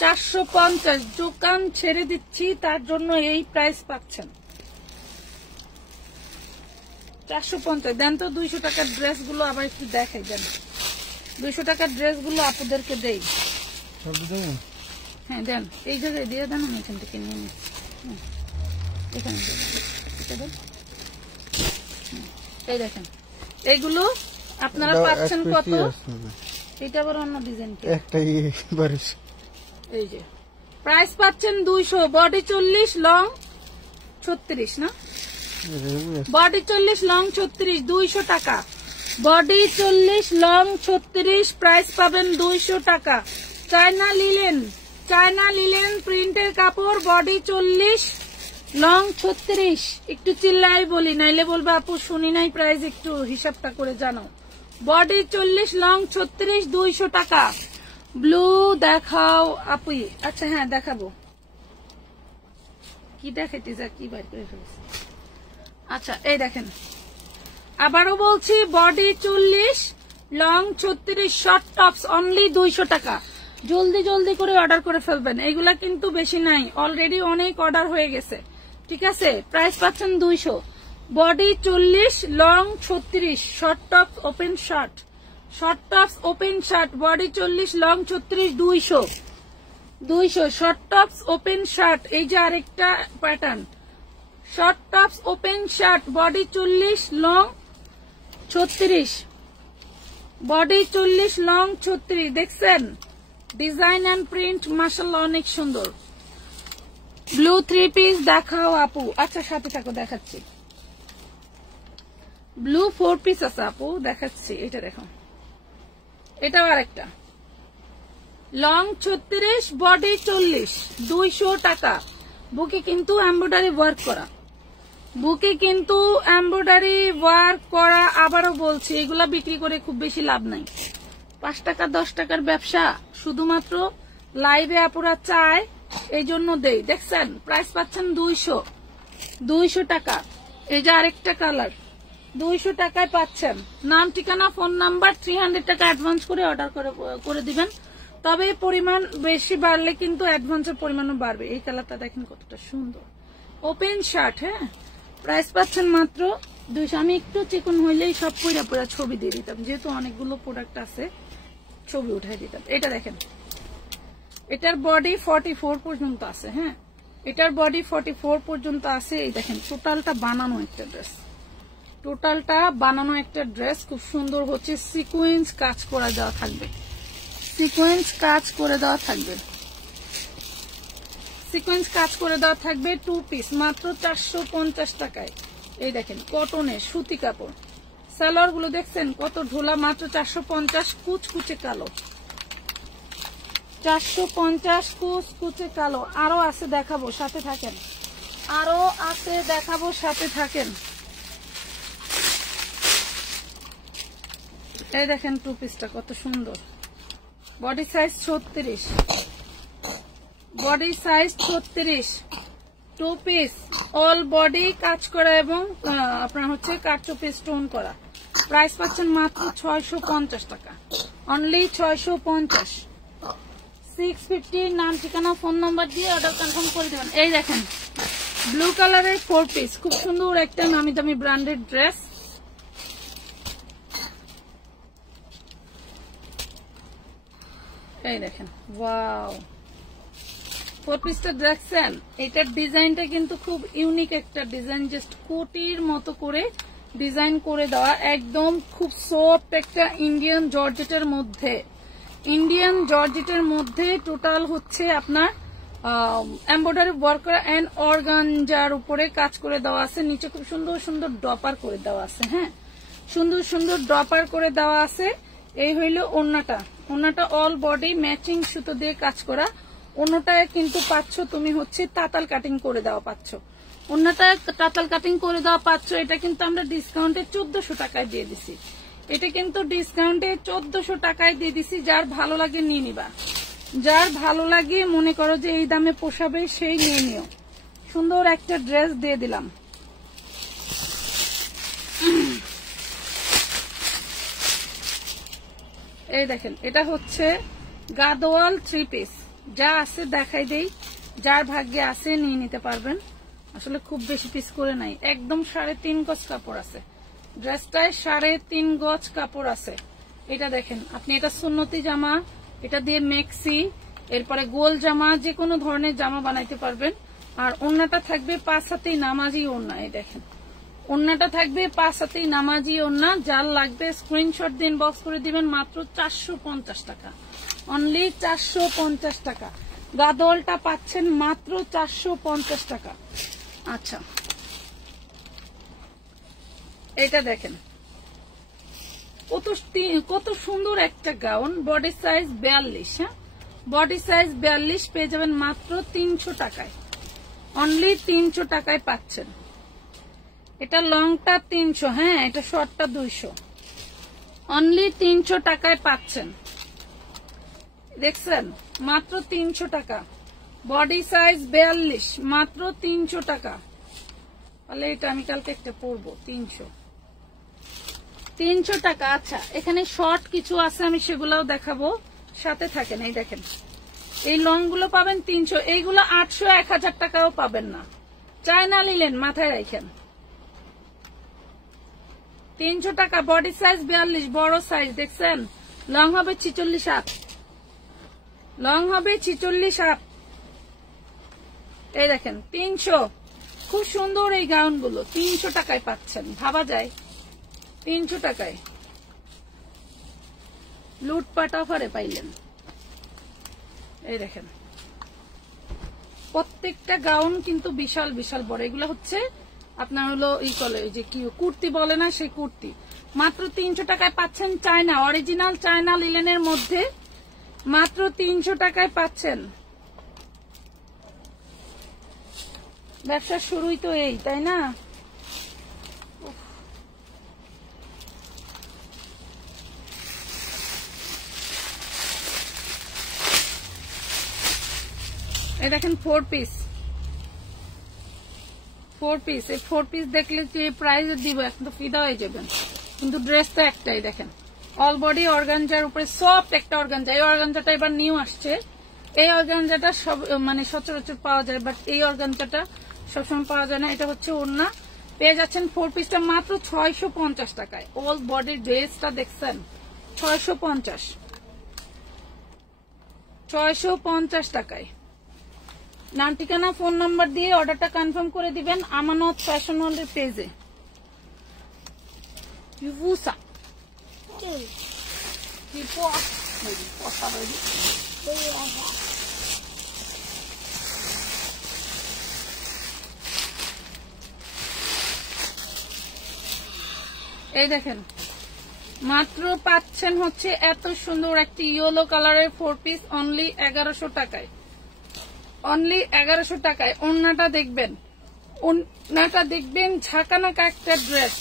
450। দোকান ছেড়ে দিচ্ছি তার জন্য এই প্রাইস পাচ্ছেন 450। দেন তো 200 টাকার ড্রেস গুলো আবার একটু দেখাই, দেন 200 টাকার ড্রেস গুলো আপনাদেরকে দেই। হ্যাঁ দেন, এই জায়গায় দিয়ে দেন, আমি এখান থেকে নিয়ে নিচ্ছি। এখানে এই দেখেন, এইগুলো আপনারা পাচ্ছেন কত? এটা আবার অন্য ডিজাইন, এই যে প্রাইস পাচ্ছেন 200, বডি 40 লং 36 না, বডি 40 লং 36 200 টাকা, বডি 40 লং 36 প্রাইস পাবেন 200 টাকা। চায়না লিলেন প্রিন্টের কাপড়, বডি 40 লং 36। একটু চিল্লাই বলি, নাইলে বলবে আপু শুনি নাই প্রাইস, একটু হিসাবটা করে জানো। বডি 40 লং 36 200 টাকা। ব্লু দেখাও আপু। আচ্ছা হ্যাঁ দেখাবো, কি দেখাইতে যা কি বাইর করে ফেলছি। আচ্ছা এই দেখেন, আবারও বলছি body 40 long 36 short tops only 200 টাকা। জলদি জলদি করে অর্ডার করে ফেলবেন, এইগুলা কিন্তু বেশি নাই, অলরেডি অনেক অর্ডার হয়ে গেছে, ঠিক আছে। প্রাইস পাচ্ছেন 200, body 40 long 36 short tops open shirt, short tops open shirt, body 40 long 36 200 short tops open shirt. এই যে আরেকটা pattern, short tops open shirt, body 40 long 36, body 40 long 36। দেখছেন ডিজাইন এন্ড প্রিন্ট মাশাআল্লাহ অনেক সুন্দর। ব্লু 3 পিস দেখাও আপু। আচ্ছা সাথে থাকো, দেখাচ্ছি। ব্লু 4 পিস আছে আপু, দেখাচ্ছি। এটা দেখো, এটাও আরেকটা লং 36 বডি 40 200 টাকা। বুকে কিন্তু এমব্রয়ডারি ওয়ার্ক করা, বুকে কিন্তু এমব্রয়ডারি ওয়ার্ক করা। আবারও বলছি এগুলা বিক্রি করে খুব বেশি লাভ নাই, 5 টাকা 10 টাকার ব্যবসা শুধুমাত্র লাইভে আপুরা চায়, এই জন্য দেই। দেখছেন প্রাইস পাচ্ছেন 200 টাকা। এই যে আরেকটা কালার 200 টাকায় পাচ্ছেন। নাম ঠিকানা ফোন নাম্বার 300 টাকা অ্যাডভান্স করে অর্ডার করে দিবেন। তবে পরিমাণ বেশি বাড়লে কিন্তু অ্যাডভান্সের পরিমাণও বাড়বে। এই কালারটা দেখেন কতটা সুন্দর, ওপেন শার্ট। হ্যাঁ প্রাইস পাচ্ছেন মাত্র 200। আমি একটু চিকন হইলেই সব পুরা ছবি দিয়ে দিতাম, যেহেতু অনেকগুলো প্রোডাক্ট আছে ছবি উঠাই দিতাম। এটা দেখেন, এটার বডি 44 পর্যন্ত আছে। হ্যাঁ এটার বডি 44 পর্যন্ত আছে। এই দেখেন টোটালটা বানানো একটা ড্রেস, টোটালটা বানানো একটা ড্রেস, খুব সুন্দর হচ্ছে। সিকোয়েন্স কাজ করা দেওয়া থাকবে, সিকোয়েন্স কাজ করে দেওয়া থাকবে, সিকোয়েন্স কাজ করে দেওয়া থাকবে। 2 পিস মাত্র 450 টাকায়। এই দেখেন কটনের সুতি কাপড়, সালোয়ার গুলো দেখছেন কত ঢোলা, মাত্র 450। কুচকুচে কালো 450, কুচকুচে কালো। আরো আছে দেখাবো, সাথে থাকেন, আরো আছে দেখাবো, সাথে থাকেন। এই দেখেন 2 পিসটা কত সুন্দর, body size 36, body size 36, 2 piece all body কাজ করা এবং আপনার হচ্ছে কারচুপি স্টোন করা। প্রাইস পাচ্ছেন মাত্র 650 টাকা, অনলি 650। 650 নাম ঠিকানা ফোন নাম্বার দিয়ে অর্ডার কনফার্ম করে দেবেন। এই দেখেন ব্লু কালারের 4 পিস, খুব সুন্দর একটা নামি দামি ব্র্যান্ডেড ড্রেস। এই দেখেন ওয়াও, 4 পিসটা দেখছেন। এটার ডিজাইনটা কিন্তু খুব ইউনিক একটা ডিজাইন, জাস্ট কোটির মতো করে ডিজাইন করে দেওয়া, একদম খুব সফট একটা ইন্ডিয়ান জর্জেটের মধ্যে, ইন্ডিয়ান জর্জেটের মধ্যে টোটাল হচ্ছে আপনার এমব্রয়ডারি ওয়ার্ক করা এন্ড অর্গানজার উপরে কাজ করে দেওয়া আছে। নিচে খুব সুন্দর সুন্দর ড্রপার করে দেওয়া আছে। হ্যাঁ সুন্দর সুন্দর ড্রপার করে দেওয়া আছে। এই হইল ওড়নাটা, ওড়নাটা অল বডি ম্যাচিং সুতো দিয়ে কাজ করা। ওড়নাটায় কিন্তু পাচ্ছ তুমি হচ্ছে তাতাল কাটিং করে দেওয়া পাচ্ছ, ওড়নাটায় তাতাল কাটিং করে দেওয়া পাচ্ছ। এটা কিন্তু আমরা ডিসকাউন্টে 1400 টাকায় দিয়ে দিছি, এটা কিন্তু ডিসকাউন্টে 1400 টাকায় দিয়ে দিছি। যার ভালো লাগে নিয়ে নিবা, যার ভালো লাগে মনে করো যে এই দামে পোষাবে সেই নিয়ে নিও। সুন্দর একটা ড্রেস দিয়ে দিলাম। এই দেখেন এটা হচ্ছে গাদোয়াল 3 পিস, যা আছে দেখাই দেই, যার ভাগ্যে আছে নিয়ে নিতে পারবেন। আসলে খুব বেশি পিস করে নাই, একদম 3.5 গজ কাপড় আছে ড্রেসটায়, 3.5 গজ কাপড় আছে। এটা দেখেন আপনি, এটা সুন্নতি জামা, এটা দিয়ে মেক্সি, এরপরে গোল জামা, যে কোনো ধরনের জামা বানাইতে পারবেন। আর ওড়নাটা থাকবে 5 হাতেই নামাজি ওড়না। এই দেখেন ওড়নাটা থাকবে 5 হাতেই নামাজি ওড়না। যার লাগবে স্ক্রিনশট দিন, বক্স করে দিবেন মাত্র 450 টাকা, অনলি 450 টাকা। গাদলটা পাচ্ছেন মাত্র 450 টাকা। আচ্ছা এটা দেখেন কত সুন্দর একটা গাউন, বডি সাইজ 42। হ্যাঁ বডি সাইজ 42 পেয়ে যাবেন মাত্র 300 টাকায়, অনলি 300 টাকায় পাচ্ছেন। এটা লংটা 300, হ্যাঁ এটা শর্টটা 200, অনলি 300 টাকায় পাচ্ছেন। দেখছেন মাত্র 300 টাকা, বডি সাইজ 42 মাত্র 300 টাকা। তাহলে এটা আমি কালকে একটা পরবো 300 টাকা। আচ্ছা এখানে শর্ট কিছু আছে, আমি সেগুলাও দেখাবো, সাথে থাকেন। এই দেখেন এই লং গুলো পাবেন 300, এইগুলো 800 1000 টাকাও পাবেন না। চায়না নিলেন মাথায় রাখেন, 300 টাকা। বডি সাইজ 42 বড় সাইজ, দেখছেন লং হবে 46 8, লং হবে 46 8। এই দেখেন 300, খুব সুন্দর এই গাউন গুলো 300 টাকায় পাচ্ছেন। ভাবা যায় 300 টাকায় লুটপাট অফারে পাইলেন। এই দেখেন প্রত্যেকটা গাউন কিন্তু বিশাল বিশাল বড়। এগুলো হচ্ছে আপনার হলো ই কলে যে কি কুর্তি বলে না, সেই কুর্তি মাত্র 300 টাকায় পাচ্ছেন। চায়না অরিজিনাল চায়না লিলেনের মধ্যে মাত্র 300 টাকায় পাচ্ছেন। ব্যবসা শুরুই তো এই, তাই না? এই দেখেন 4 পিস, 4 পিস। এই 4 পিস দেখলে যে প্রাইস দিব এখন তো ফিদা হয়ে যাবেন, কিন্তু ড্রেস তো একটাই। দেখেন অল বডি অর্গানজার উপরে সফট একটা অর্গানজা। এই অর্গানজাটা এবার নিউ আসছে। এই অর্গানজাটা সব মানে সচরাচর পাওয়া যায়, বাট এই অর্গানজাটা সবসময় পাওয়া যায় না। এটা হচ্ছে ওড়না, পেয়ে যাচ্ছেন 4 পিসটা মাত্র 650 টাকায়। অল বডির ড্রেসটা দেখছেন 650 টাকায়। নাম ঠিকানা ফোন নাম্বার দিয়ে অর্ডারটা কনফার্ম করে দিবেন আমানত ফ্যাশন ওয়ার্ল্ডের পেজে। এই দেখেন মাত্র পাচ্ছেন হচ্ছে এত সুন্দর একটি ইয়েলো কালারের 4 পিস, অনলি 1100 টাকায়, অনলি 1100 টাকায়। ওড়নাটা দেখবেন, ওড়নাটা দেখবেন ঝাঁকানাকা একটা ড্রেস,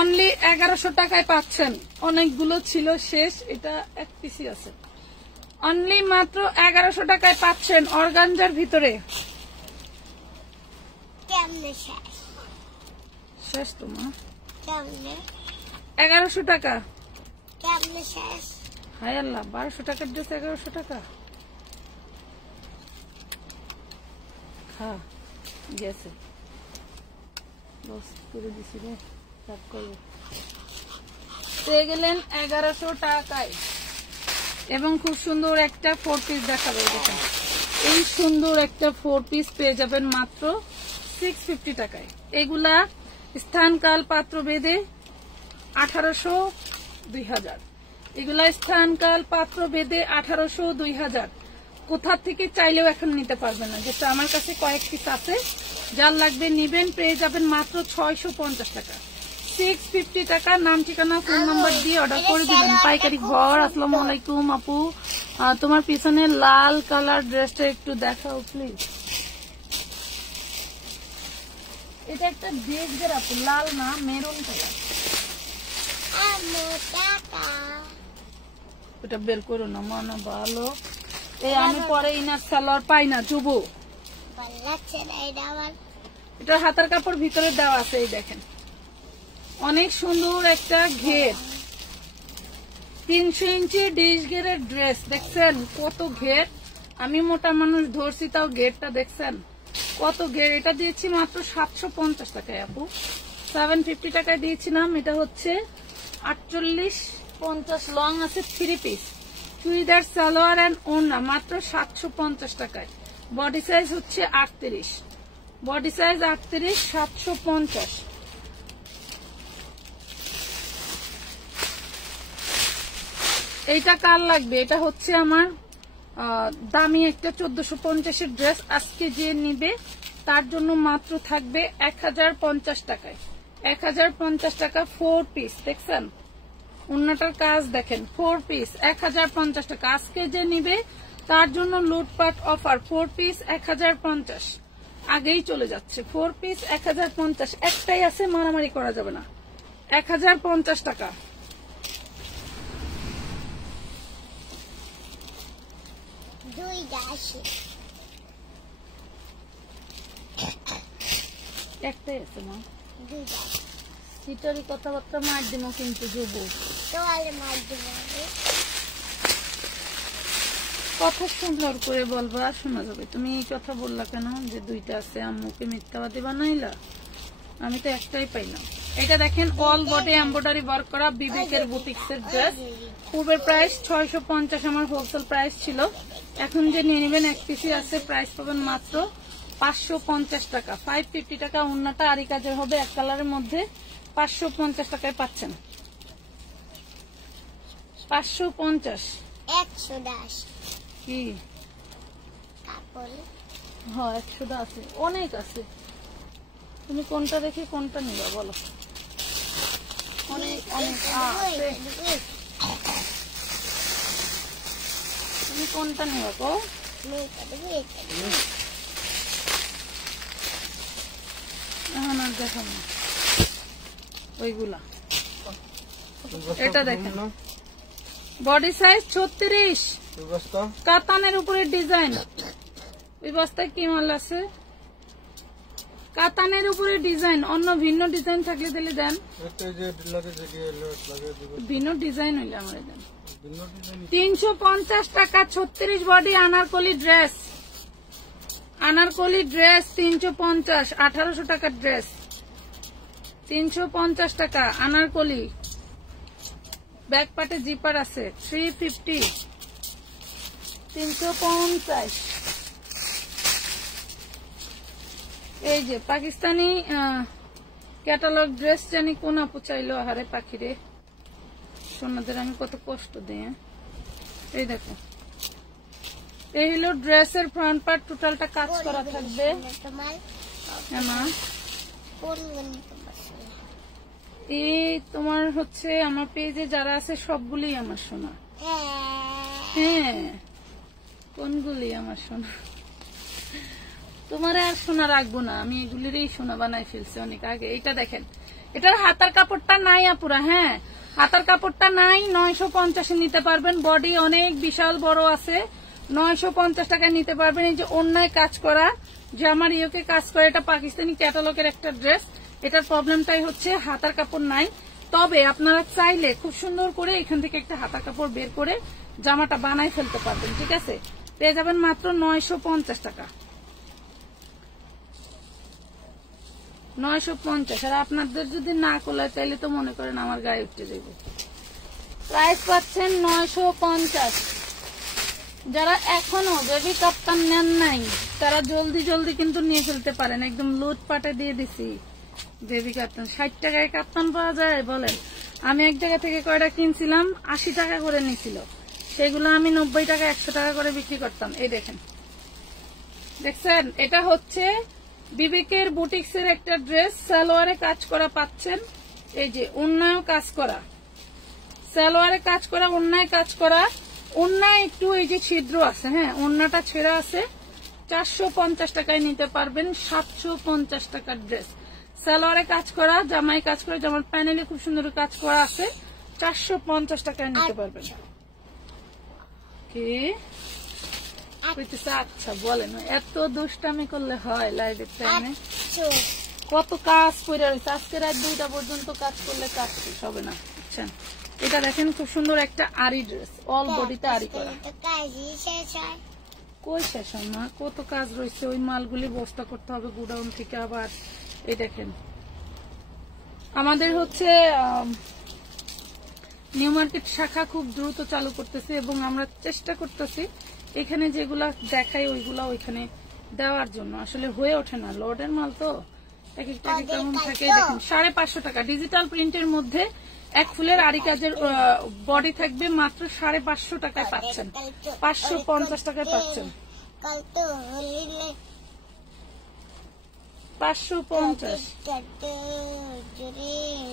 অনলি 1100 টাকায় পাচ্ছেন। অনেকগুলো ছিল শেষ, এটা এক পিসই আছে। অনলি মাত্র 1100 টাকায় পাচ্ছেন অর্গানজার ভিতরে। শেষ তোমার 1100 টাকা। হায় আল্লাহ, 1200 টাকার ড্রেস 1100 টাকা। হ্যাঁ গেছে, লস করে দিছি রে, সব করবো। পেয়ে গেলেন 1100 টাকায়। এবং খুব সুন্দর একটা 4 পিস দেখাবো। দেখেন এই সুন্দর একটা 4 পিস পেয়ে যাবেন মাত্র 650 টাকায়। এগুলা স্থানকাল পাত্র ভেদে 1800 2000, এগুলা স্থানকাল পাত্র ভেদে 1800 2000। কোথা থেকে চাইলেও এখন নিতে পারবেন না, যেটা আমার কাছে কয়েক পিস আছে। যার লাগবে নিবেন, পেয়ে যাবেন মাত্র 650 টাকা, 650 টাকা। নাম ঠিকানা ফোন নাম্বার দিয়ে অর্ডার করে দিবেন পাইকারি ঘর। আসসালামু আলাইকুম আপু, তোমার পিছনে লাল কালার ড্রেসটা একটু দেখাও প্লিজ। এটা একটা ড্রেস আপু, লাল না মেরুন কালার। ওটা বের করো না, মনে ভালো। এই আমি পরে ইনার সালোয়ার পাই না, চুবু। এটা হাতার কাপড় ভিতরে দেওয়া আছে। এই দেখেন অনেক সুন্দর একটা ঘের, 300 ইঞ্চি ডিশ ঘেরের ড্রেস। দেখছেন কত ঘের, আমি মোটা মানুষ ধরছি তাও ঘেরটা দেখছেন কত ঘের। এটা দিয়েছি মাত্র 750 টাকায় আপু, 750 টাকায় দিয়েছিলাম। এটা হচ্ছে 48-50 লং আছে, 3 পিস চুড়িদার সালোয়ার এন্ড ওড়না, মাত্র 750 টাকায়। বডি সাইজ হচ্ছে 38, বডি সাইজ 38, 750। এইটা কার লাগবে? এটা হচ্ছে আমার দামি একটা 1450-এর ড্রেস। আজকে যে নিবে তার জন্য মাত্র থাকবে 1050 টাকায়। 1050 টাকা 4 পিস। দেখছেন ওন্নাটার কাজ দেখেন, 4 পিস 1050 টাকা। আজকে যে নিবে তার জন্য লুটপাট অফার। 4 পিস 1050, আগেই চলে যাচ্ছে। 4 পিস 1050, একটাই আছে, মারামারি করা যাবে না। 1050 টাকা। একটাই আছে না, সিটারি কথাবার্তা মার দিব কিন্তু যুব কথা সুন্দর করে বলবা, শোনা যাবে। তুমি এই কথা বললা কেন যে দুইটা আছে? আম্মুকে মিথ্যাবাদী বানাইলা? আমি তো একটাই পাইলাম। এটা দেখেন অল বডি এমব্রয়ডারি ওয়ার্ক করা বিবেকের বুটিক্সের ড্রেস। পূর্বের প্রাইস 650, আমার হোলসেল প্রাইস ছিল। এখন যে নিয়ে নেবেন এক পিসি আছে, প্রাইস পাবেন মাত্র 550 টাকা। 550 টাকা। ওন্নাটা আরি কাজের হবে, এক কালারের মধ্যে। 550 টাকায় পাচ্ছেন। 550। 110 কি? হ্যাঁ 100 আছে, অনেক আছে। তুমি কোনটা দেখে কোনটা নিবা বলো? অনেক অনেক আছে, তুমি কোনটা নিবা গো? এখন আর দেখাবো না ওইগুলা। এটা দেখেন বডি সাইজ 36, কাতানের উপরে ডিজাইন। ওই বস্তায় কি মাল আছে? কাতানের উপরে ডিজাইন। অন্য ভিন্ন ডিজাইন থাকলে দিলে দেন, ভিন্ন ডিজাইন হইলে আমার দেন। 350 টাকা 36 body Anarkali dress. Anarkali dress 350, 1800 টাকার ড্রেস। 350 টাকা আনারকলি। ব্যাক পার্টে জিপার আছে। 350, 350। এই যে পাকিস্তানি ক্যাটালগ ড্রেস, জানি কোন আপু চাইলো। আহারে পাখিরে, সোনাদের আমি কত কষ্ট দিই। এই দেখো, এই হলো ড্রেসের ফ্রন্ট পার্ট, টোটালটা কাজ করা থাকবে। এই তোমার হচ্ছে আমার পেজে যারা আছে সবগুলি আমার সোনা। হ্যাঁ, কোনগুলি আমার সোনা? তোমার আর সোনা রাখবো না, আমি এগুলিরই সোনা বানাই ফেলছি অনেক আগে। এটা দেখেন, এটার হাতার কাপড়টা নাই আপুরা। হ্যাঁ, হাতার কাপড়টা নাই। 950 নিতে পারবেন। বডি অনেক বিশাল বড় আছে, 950 টাকায় নিতে পারবেন। এই যে অন্যায় কাজ করা, যে আমার ইয়োকে কাজ করে, এটা পাকিস্তানি ক্যাটালগের একটা ড্রেস। এটার প্রবলেমটাই হচ্ছে হাতার কাপড় নাই। তবে আপনারা চাইলে খুব সুন্দর করে এখান থেকে একটা হাতার কাপড় বের করে জামাটা বানাই ফেলতে পারবেন। ঠিক আছে, পেয়ে যাবেন মাত্র 950 টাকা। 950। আর আপনাদের যদি না কোলায় তাইলে তো মনে করেন আমার গায়ে উঠতে যাবে। প্রাইস পাচ্ছেন 950। যারা এখনো বেবি কাপ্তান নেন নাই তারা জলদি জলদি কিন্তু নিয়ে ফেলতে পারেন। একদম লুটপাটে দিয়ে দিছি বেবি কাপ্তান। 60 টাকায় কাপ্তান পাওয়া যায় বলেন? আমি এক জায়গা থেকে কয়টা কিনছিলাম, 80 টাকা করে নিছিল। সেগুলো আমি 90 টাকা 100 টাকা করে বিক্রি করতাম। এই দেখেন, দেখছেন? এটা হচ্ছে বিবেকের বুটিক্সের একটা ড্রেস। সালোয়ারে কাজ করা পাচ্ছেন। এই যে ওন্নায়ও কাজ করা, সালোয়ারে কাজ করা, ওন্নায় কাজ করা। ওন্নায় একটু এই যে ছিদ্র আছে। হ্যাঁ, ওন্নাটা ছেঁড়া আছে। 450 টাকায় নিতে পারবেন। 750 টাকার ড্রেস। সালোয়ারে কাজ করা, জামায় কাজ করা, জামার প্যানেলে খুব সুন্দর কাজ করা আছে। 450 টাকায় নিতে পারবেন। কি আচ্ছা বলেন, এত দুষ্টামি করলে হয়? লাইভের টাইমে কত কাজ করে রয়েছে। আজকে রাত 2টা পর্যন্ত কাজ করলে কাজ শেষ হবে না, বুঝছেন? এটা দেখেন, খুব সুন্দর একটা আরি ড্রেস, অল বডিতে আরি করা। কই শেষ হয় না, কত কাজ রয়েছে। ওই মালগুলি বস্তা করতে হবে গুডাউন থেকে আবার। এই দেখেন, আমাদের হচ্ছে নিউ মার্কেট শাখা খুব দ্রুত চালু করতেছে এবং আমরা চেষ্টা করতেছি এখানে যেগুলা দেখাই ওইগুলা ওইখানে দেওয়ার জন্য, আসলে হয়ে ওঠে না, লোডের মাল তো এক একটা কেমন থাকে। দেখেন 550 টাকা ডিজিটাল প্রিন্টের মধ্যে এক ফুলের আড়ি কাজের বডি থাকবে মাত্র 550 টাকায় পাচ্ছেন, 550 টাকায় পাচ্ছেন, 550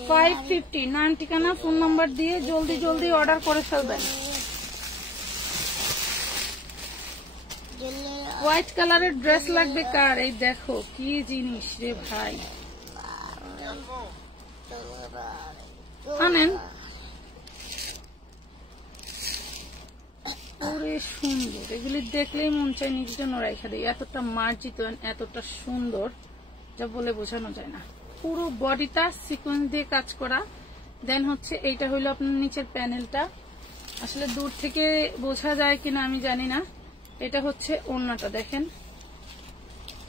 550। নাম ঠিকানা ফোন নাম্বার দিয়ে জলদি জলদি অর্ডার করে ফেলবেন। হোয়াইট কালারের ড্রেস লাগবে কার? এই দেখো কি জিনিস রে ভাই, আনেন। ওরে সুন্দর, এগুলি দেখলেই মন চাই নিজের জন্য রেখে দেয়, এতটা মার্জিত, এতটা সুন্দর যা বলে বোঝানো যায় না। পুরো বডিটা সিকোয়েন্স দিয়ে কাজ করা। দেন হচ্ছে এইটা হইলো আপনার নিচের প্যানেলটা, আসলে দূর থেকে বোঝা যায় কিনা আমি জানি না। এটা হচ্ছে ওড়নাটা, দেখেন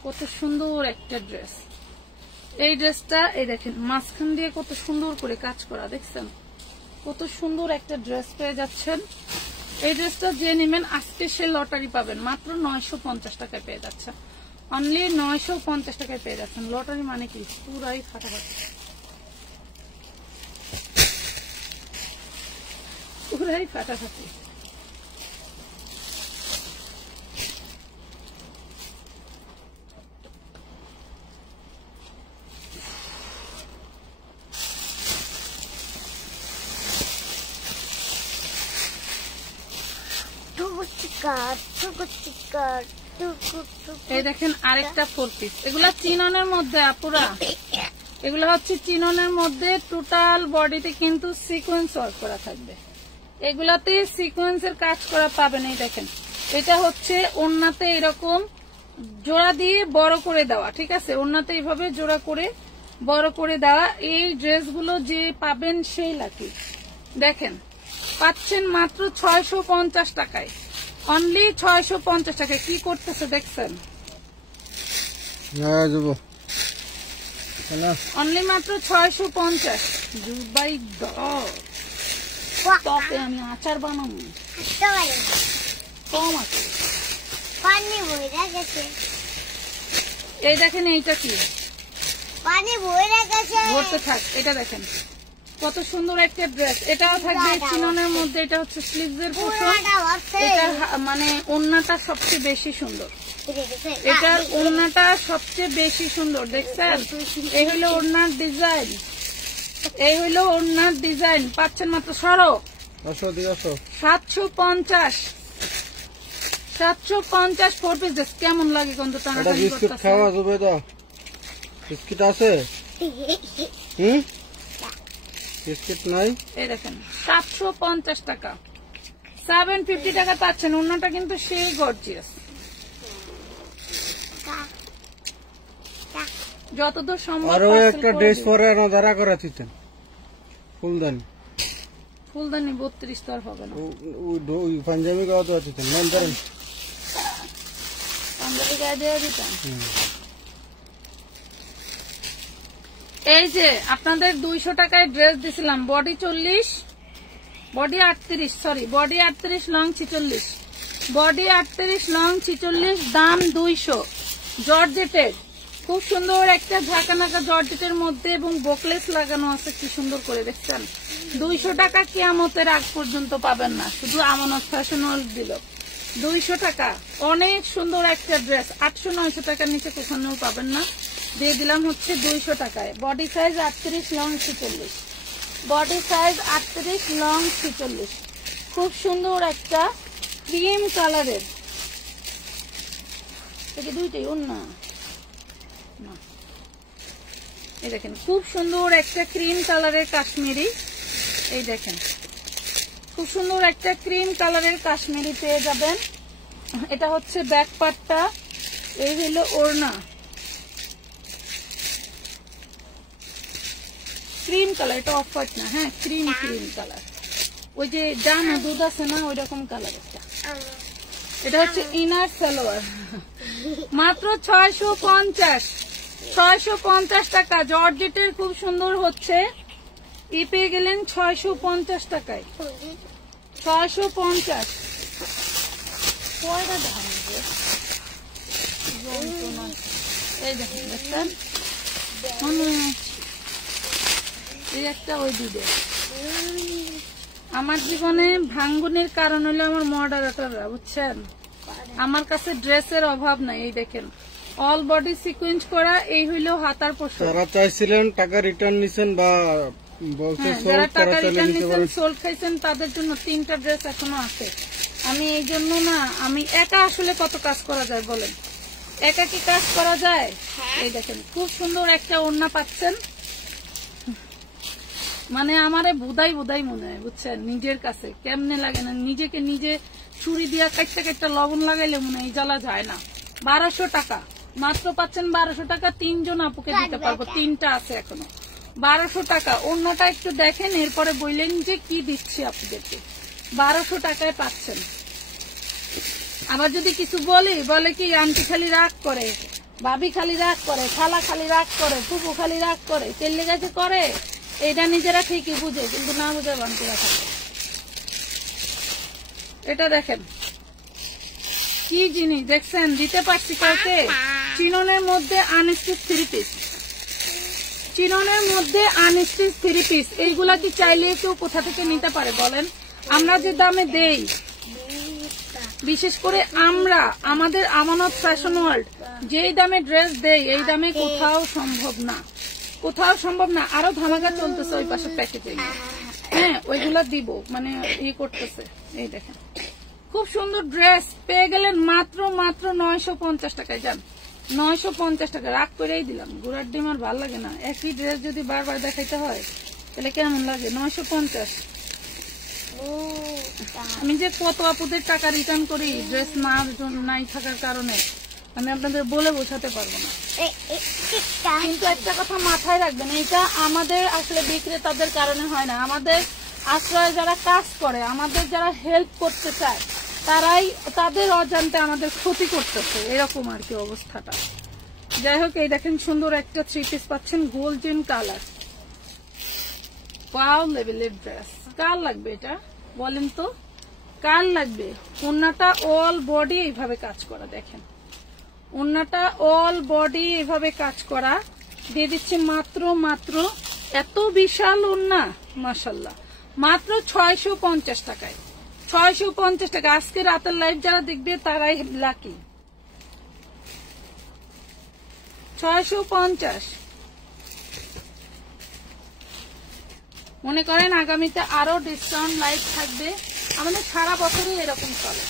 কত সুন্দর একটা ড্রেস। এই ড্রেসটা এই দেখেন মাঝখান দিয়ে কত সুন্দর করে কাজ করা, দেখছেন কত সুন্দর একটা ড্রেস পেয়ে যাচ্ছেন। এই ড্রেসটা যে নেবেন আজকে সে লটারি পাবেন, মাত্র 950 টাকায় পেয়ে যাচ্ছেন, অনলি 950 টাকায় পেয়ে যাচ্ছেন। লটারি মানে কি, পুরাই ফাটাফাটি, পুরাই ফাটাফাটি। এই দেখেন আরেকটা 4 পিস, এগুলা চিননের মধ্যে আপুরা, এগুলো হচ্ছে চিননের মধ্যে টোটাল বডিতে কিন্তু সিকোয়েন্স ওয়ার্ক করা থাকবে, এগুলাতে সিকোয়েন্সের কাজ করা পাবেন। এই দেখেন এটা হচ্ছে ওড়নাতে এরকম জোড়া দিয়ে বড় করে দেওয়া, ঠিক আছে, ওড়নাতে এইভাবে জোড়া করে বড় করে দেওয়া। এই ড্রেসগুলো যে পাবেন সেই লাকি। দেখেন পাচ্ছেন মাত্র 650 টাকায়, অনলি 650 টাকায়। কি করতেছে দেখছেন, অনলি মাত্র 650। দুবাই তবে আমি আচার বানাবো, কম আছে। এই দেখেন এইটা কি, ভরতে থাক। এটা দেখেন কত সুন্দর একটা ড্রেস, এটাও থাকবে চিননের মধ্যে। এটা হচ্ছে স্লিভস এর পোশাক, এটা মানে ওড়নাটা সবচেয়ে বেশি সুন্দর, এটার ওড়নাটা সবচেয়ে বেশি সুন্দর, দেখছেন। এই হইলো ওড়নার ডিজাইন, এই হইলো ওড়নার ডিজাইন। পাচ্ছেন মাত্র 750, 750 4 পিস ড্রেস। কেমন লাগে কোন টানাটানি বিস্কুট খাওয়া যাবে? তো বিস্কুট আছে, বিস্কুট নাই। এই দেখেন 750 টাকা, 750 টাকা পাচ্ছেন। ওড়নাটা কিন্তু সেই গর্জিয়াস, যতদূর সম্ভব। আরো একটা ড্রেস পরে দাঁড়া করা দিতেন, ফুলদানি, ফুলদানি 32 তো আর হবে না। ওই পাঞ্জাবি গাওয়া তো দিতেন, নাম ধরেন পাঞ্জাবি গায়ে দেওয়া দিতাম। এই যে আপনাদের 200 টাকায় ড্রেস দিছিলাম, body 40, body 38, sorry body 38, long 46, body 38, long 46, দাম 200। জর্জেটের খুব সুন্দর একটা ঝাঁকানাকা জর্জেটের মধ্যে এবং বোকলেস লাগানো আছে, কি সুন্দর করে, দেখছেন। 200 টাকা কিয়ামতের আগ পর্যন্ত পাবেন না, শুধু আমানত ফ্যাশন ওয়ার্ল্ড দিল 200 টাকা। অনেক সুন্দর একটা ড্রেস, 800-900 টাকার নিচে কোথাও পাবেন না, দিয়ে দিলাম হচ্ছে 200 টাকায়। Body size 38, long 46, body size 38, long 46। খুব সুন্দর একটা ক্রিম কালারের, এটা দুইটাই ওন্না। এই দেখেন খুব সুন্দর একটা ক্রিম কালারের কাশ্মীরি, এই দেখেন খুব সুন্দর একটা ক্রিম কালারের কাশ্মীরি পেয়ে যাবেন। এটা হচ্ছে ব্যাক পার্টটা, এই হলো ওড়না, ক্রিম কালার, এটা অফ হোয়াইট না, হ্যাঁ ক্রিম কালার, ওই যে জানা দুধ আছে না ওই রকম কালার একটা। এটা হচ্ছে ইনার সালোয়ার, মাত্র 650 টাকা। জর্জেটের খুব সুন্দর হচ্ছে, ই পেয়ে গেলেন 650 টাকায়, 650। এই দেখেন, দেখছেন? এই একটা ওই দুধে। আমার জীবনে ভাঙ্গনের কারণ হলো আমার মডারেটররা, বুঝছেন? আমার কাছে ড্রেসের অভাব নাই। এই দেখেন, অল বডি সিকোয়েন্স করা। এই হইলো হাতার পোশাক। যারা চাইছিলেন টাকা রিটার্ন নিছেন বা বলছে যারা সোল্ড টাকা করা চাইলে রিটার্ন নিতে নিছেন, পারেন। সোল্ড খাইছেন, তাদের জন্য 3টা ড্রেস এখনো আছে। আমি এই জন্য না, আমি একা আসলে কত কাজ করা যায় বলেন? একা কি কাজ করা যায়? এই দেখেন, খুব সুন্দর একটা ওড়না পাচ্ছেন। মানে আমারে বুদাই বুদাই মনে হয়, বুঝছেন? নিজের কাছে কেমনে লাগে না, নিজেকে নিজে ছুরি দিয়া কাটতে কাটতে লবণ লাগাইলে মনে হয় জ্বালা যায় না। 1200 টাকা মাত্র পাচ্ছেন। 1200 টাকা 3 জন আপুকে দিতে পারবো, 3টা আছে এখনো। 1200 টাকা। অন্যটা একটু দেখেন, এরপরে বললেন যে কি দিচ্ছি আপনাদেরকে। 1200 টাকায় পাচ্ছেন। আবার যদি কিছু বলে কি আন্টি খালি রাগ করে, ভাবি খালি রাগ করে, খালা খালি রাগ করে, ফুপু খালি রাগ করে, তেলে গেছে করে, এটা নিজেরা ঠিকই বুঝে, কিন্তু না বুঝে বান্তিরা থাকে। এটা দেখেন কি জিনিস, দেখছেন? দিতে পারছি কাউকে। চিননের মধ্যে আনস্টিচ 3 পিস, চিননের মধ্যে আনস্টিচ 3 পিস। এইগুলা কি চাইলে কেউ কোথা থেকে নিতে পারে বলেন? আমরা যে দামে দেই, বিশেষ করে আমরা আমাদের আমানত ফ্যাশন ওয়ার্ল্ড যেই দামে ড্রেস দেই, এই দামে কোথাও সম্ভব না, কোথাও সম্ভব না। আরো ধামাকা চলতেছে ওই পাশে প্যাকেজিং। হ্যাঁ, ওইগুলা দিব, মানে ই করতেছে। এই দেখেন, খুব সুন্দর ড্রেস পেয়ে গেলেন মাত্র 950 টাকায়। যান, 950 টাকা রাগ করেই দিলাম। গুড়ার ডিম আর ভাল লাগে না, একই ড্রেস যদি বারবার দেখাইতে হয় তাহলে কেমন লাগে? 950। আমি যে কত আপুদের টাকা রিটার্ন করি ড্রেস নাই থাকার কারণে, আমি আপনাদের বলে বোঝাতে পারবো না। কিন্তু একটা কথা মাথায় রাখবেন, এটা আমাদের আসলে বিক্রেতাদের কারণে হয় না। আমাদের আশ্রয়ে যারা কাজ করে, আমাদের যারা হেল্প করতে চায়, তারাই তাদের অজান্তে আমাদের ক্ষতি করতেছে, এরকম আর কি অবস্থাটা। যাই হোক, এই দেখেন সুন্দর একটা 3 পিস পাচ্ছেন, গোল্ডেন কালার। ওয়াও লেভেলের ড্রেস। কার লাগবে এটা বলেন তো? কার লাগবে? ওড়নাটা অল বডি এইভাবে কাজ করা, দেখেন ওড়নাটা অল বডি এইভাবে কাজ করা। দিয়ে দিচ্ছে মাত্র এত বিশাল ওড়না, মাশাআল্লাহ, মাত্র 650 টাকায়। 650 টাকা। আজকে রাতের লাইভ যারা দেখবে তারাই লাকি। 650। মনে করেন আগামীতে আরো ডিসকাউন্ট লাইভ থাকবে। আমাদের সারা বছরই এরকম চলে,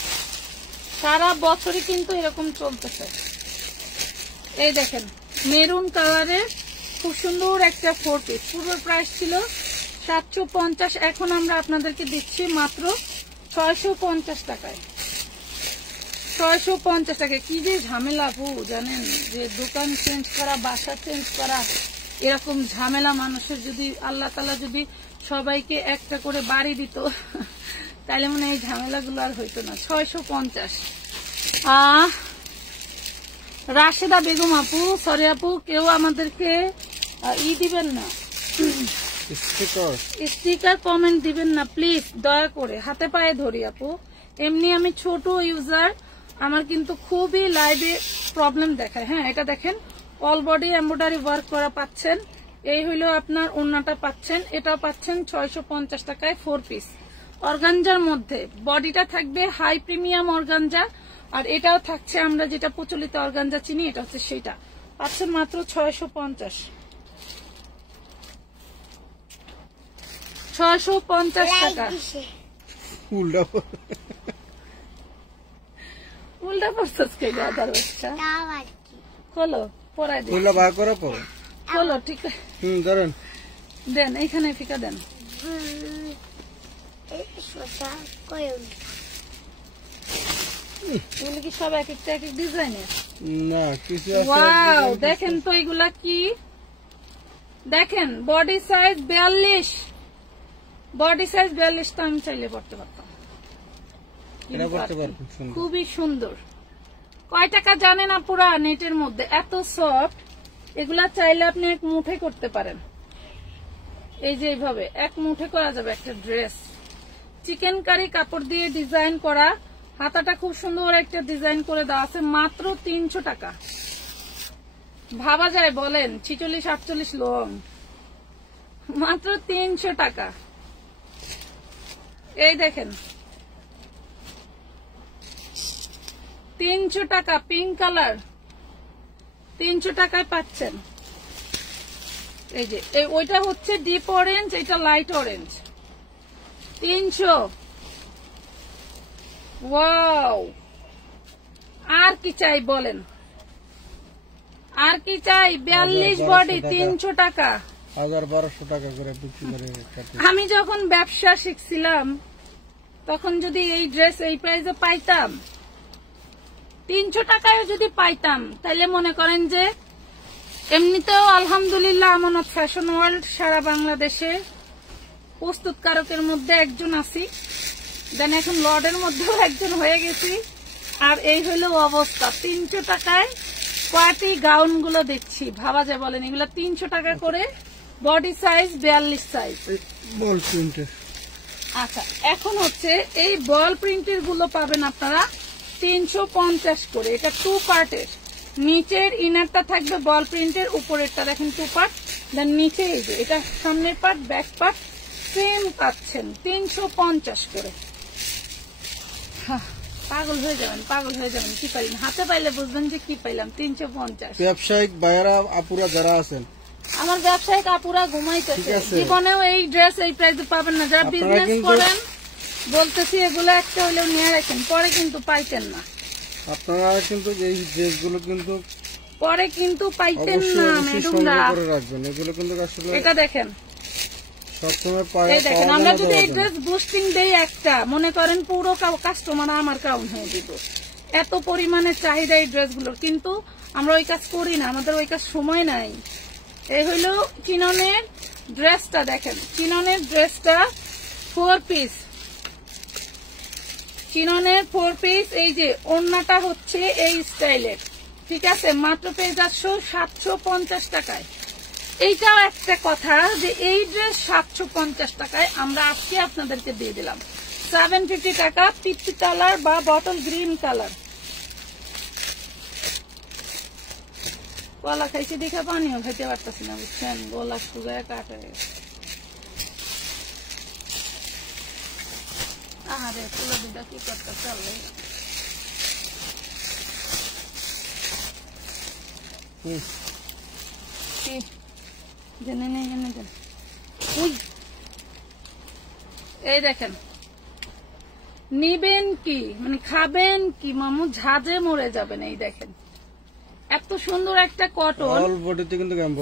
সারা বছরই কিন্তু এরকম চলতেছে। এই দেখেন মেরুন কালারের খুব সুন্দর একটা 4 পিস। পূর্ব প্রাইস ছিল 750, এখন আমরা আপনাদেরকে দিচ্ছি মাত্র 650 টাকায়। 650 টাকায়। কি যে ঝামেলা আপু জানেন, যে দোকান চেঞ্জ করা, বাসা চেঞ্জ করা, এরকম ঝামেলা মানুষের। যদি আল্লাহ তাআলা যদি সবাইকে একটা করে বাড়ি দিত তাহলে মনে হয় এই ঝামেলাগুলো আর হইতো না। 650। রাশেদা বেগম আপু, সরি আপু, কেউ আমাদেরকে দিবেন না, স্টিকার কমেন্ট দিবেন না প্লিজ, দয়া করে, হাতে পায়ে ধরি আপু। এমনি আমি ছোট ইউজার, আমার কিন্তু খুবই লাইভে প্রবলেম দেখায়। হ্যাঁ, এটা দেখেন অল বডি এমব্রয়ডারি ওয়ার্ক করা পাচ্ছেন। এই হইলো আপনার ওড়নাটা পাচ্ছেন, এটা পাচ্ছেন 650 টাকায় 4 পিস। অর্গানজার মধ্যে বডিটা থাকবে হাই প্রিমিয়াম অর্গানজা, আর এটাও থাকছে আমরা যেটা প্রচলিত অর্গানজা চিনি, এটা হচ্ছে সেটা। পাচ্ছেন মাত্র 650। 650 টাকা। উল্টা পড়ছস কে গাদার বাচ্চা? খোলো, পরাই দিই। উল্টা বার করা পড়ে। খোলো, ঠিক আছে। ধরেন, দেন, এইখানে ফিকা দেন। এগুলো কি সব এক একটা এক এক ডিজাইনের? না, কিছু ওয়াও, দেখেন তো এগুলা কি, দেখেন বডি সাইজ 42, বডি সাইজ 42 তো আমি চাইলে পড়তে পারতাম। খুবই সুন্দর। কয় টাকা জানেন আপুরা? নেটের মধ্যে এত সফট, এগুলা চাইলে আপনি এক মুঠে করতে পারেন। এই যে এইভাবে এক মুঠে করা যাবে একটা ড্রেস। চিকেন কারি কাপড় দিয়ে ডিজাইন করা, হাতাটা খুব সুন্দর একটা ডিজাইন করে দেওয়া আছে, মাত্র 300 টাকা। ভাবা যায় বলেন 46-48 লং, মাত্র 300 টাকা। এই দেখেন 300 টাকা, পিঙ্ক কালার 300 টাকায় পাচ্ছেন। এই যে ওইটা হচ্ছে ডিপ অরেঞ্জ, এটা লাইট অরেঞ্জ, 300। ওয়াও, আর কি চাই বলেন, আর কি চাই? 42 বডি 300 টাকা, 1200 টাকা করে বিক্রি করে। আমি যখন ব্যবসা শিখছিলাম তখন যদি এই ড্রেস এই প্রাইসে পাইতাম, 300 টাকায় যদি পাইতাম, তাহলে মনে করেন যে এমনিতেও আলহামদুলিল্লাহ আমানত ফ্যাশন ওয়ার্ল্ড সারা বাংলাদেশে প্রস্তুতকারকের মধ্যে একজন আছি, দেন এখন লর্ডের মধ্যেও একজন হয়ে গেছি। আর এই হলো অবস্থা, 300 টাকায় কোয়াটি গাউন গুলো দেখছি। ভাবা যায় বলেন, এগুলো 300 টাকা করে, বডি সাইজ 42 সাইজ, বল প্রিন্টের। আচ্ছা, এখন হচ্ছে এই বল প্রিন্টের গুলো পাবেন আপনারা 350 করে। এটা 2 পার্টের, নিচের ইনারটা থাকবে বল প্রিন্টের, উপরেরটা দেখেন 2 পার্ট, দেন নিচে এই যে এটা সামনের পার্ট ব্যাক পার্ট সেম পাচ্ছেন 350 করে। পাগল হয়ে যাবেন, পাগল হয়ে যাবেন। কি পাইলেন? হাতে পাইলে বুঝবেন যে কি পাইলাম, 350। ব্যবসায়িক ভাইয়েরা আপুরা যারা আছেন, আমার ব্যবসায়িক আপুরা ঘুমাইতেছে, জীবনেও এই ড্রেস এই প্রাইসে পাবেন না। যারা বিজনেস করেন বলতেছি এগুলো একটা হলেও নিয়ে রাখেন, পরে কিন্তু পাইতেন না। আপনারা কিন্তু এই ড্রেসগুলো কিন্তু পরে কিন্তু পাইতেন না ম্যাডামরা। রাখবেন এগুলো কিন্তু আসলে। এটা দেখেন, সবসময় পায়। এই দেখেন, আমরা যদি এই ড্রেস বুস্টিং দেই একটা, মনে করেন পুরো কাস্টমার আমার কাউন্ট হয়ে দিব, এত পরিমাণে চাহিদা এই ড্রেসগুলোর। কিন্তু আমরা ওই কাজ করি না, আমাদের ওই কাজ সময় নাই। এই হইল চিননের ড্রেসটা, দেখেন চিননের ড্রেসটা 4 পিস, চিননের 4 পিস। এই যে ওড়নাটা হচ্ছে এই স্টাইলের, ঠিক আছে, মাত্র পেয়ে যাচ্ছ 750 টাকায়। এইটাও একটা কথা যে এই ড্রেস 750 টাকায় আমরা আজকে আপনাদেরকে দিয়ে দিলাম। 750 টাকা, পিচি কালার বা বটল গ্রিন কালার। কলা খাইছি দেখে পানিও খাইতে পারতেছি না, বুঝছেন, গলা শুকায় কাটা গেছে। আরে তুলো দুটা কি করতে চললে। জেনে নেই, জেনে দেন। এই দেখেন, নিবেন কি মানে খাবেন কি মামু, ঝাঁজে মরে যাবেন। এই দেখেন এত সুন্দর একটা কটন,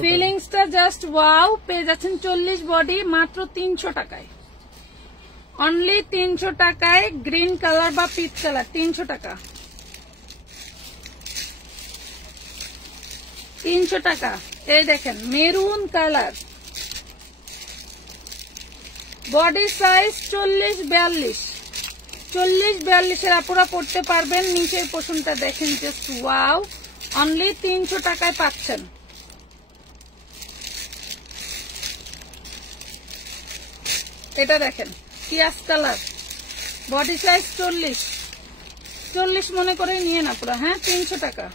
ফিলিংসটা জাস্ট ওয়াও। পেয়ে যাচ্ছেন 40 বডি, মাত্র 300 টাকায়, অনলি 300 টাকায়। গ্রিন কালার বা পিচ কালার 300 টাকা, 300 টাকা। এই দেখেন মেরুন কালার, বডি সাইজ 40-42, 40-42 আপুরা পড়তে পারবেন। নিচের পোষণটা দেখেন জাস্ট ওয়াও, অনলি 300 টাকায় পাচ্ছেন। এটা দেখেন পিয়াজ কালার, বডি সাইজ 40 মনে করে নিয়ে না পুরো, হ্যাঁ 300 টাকা,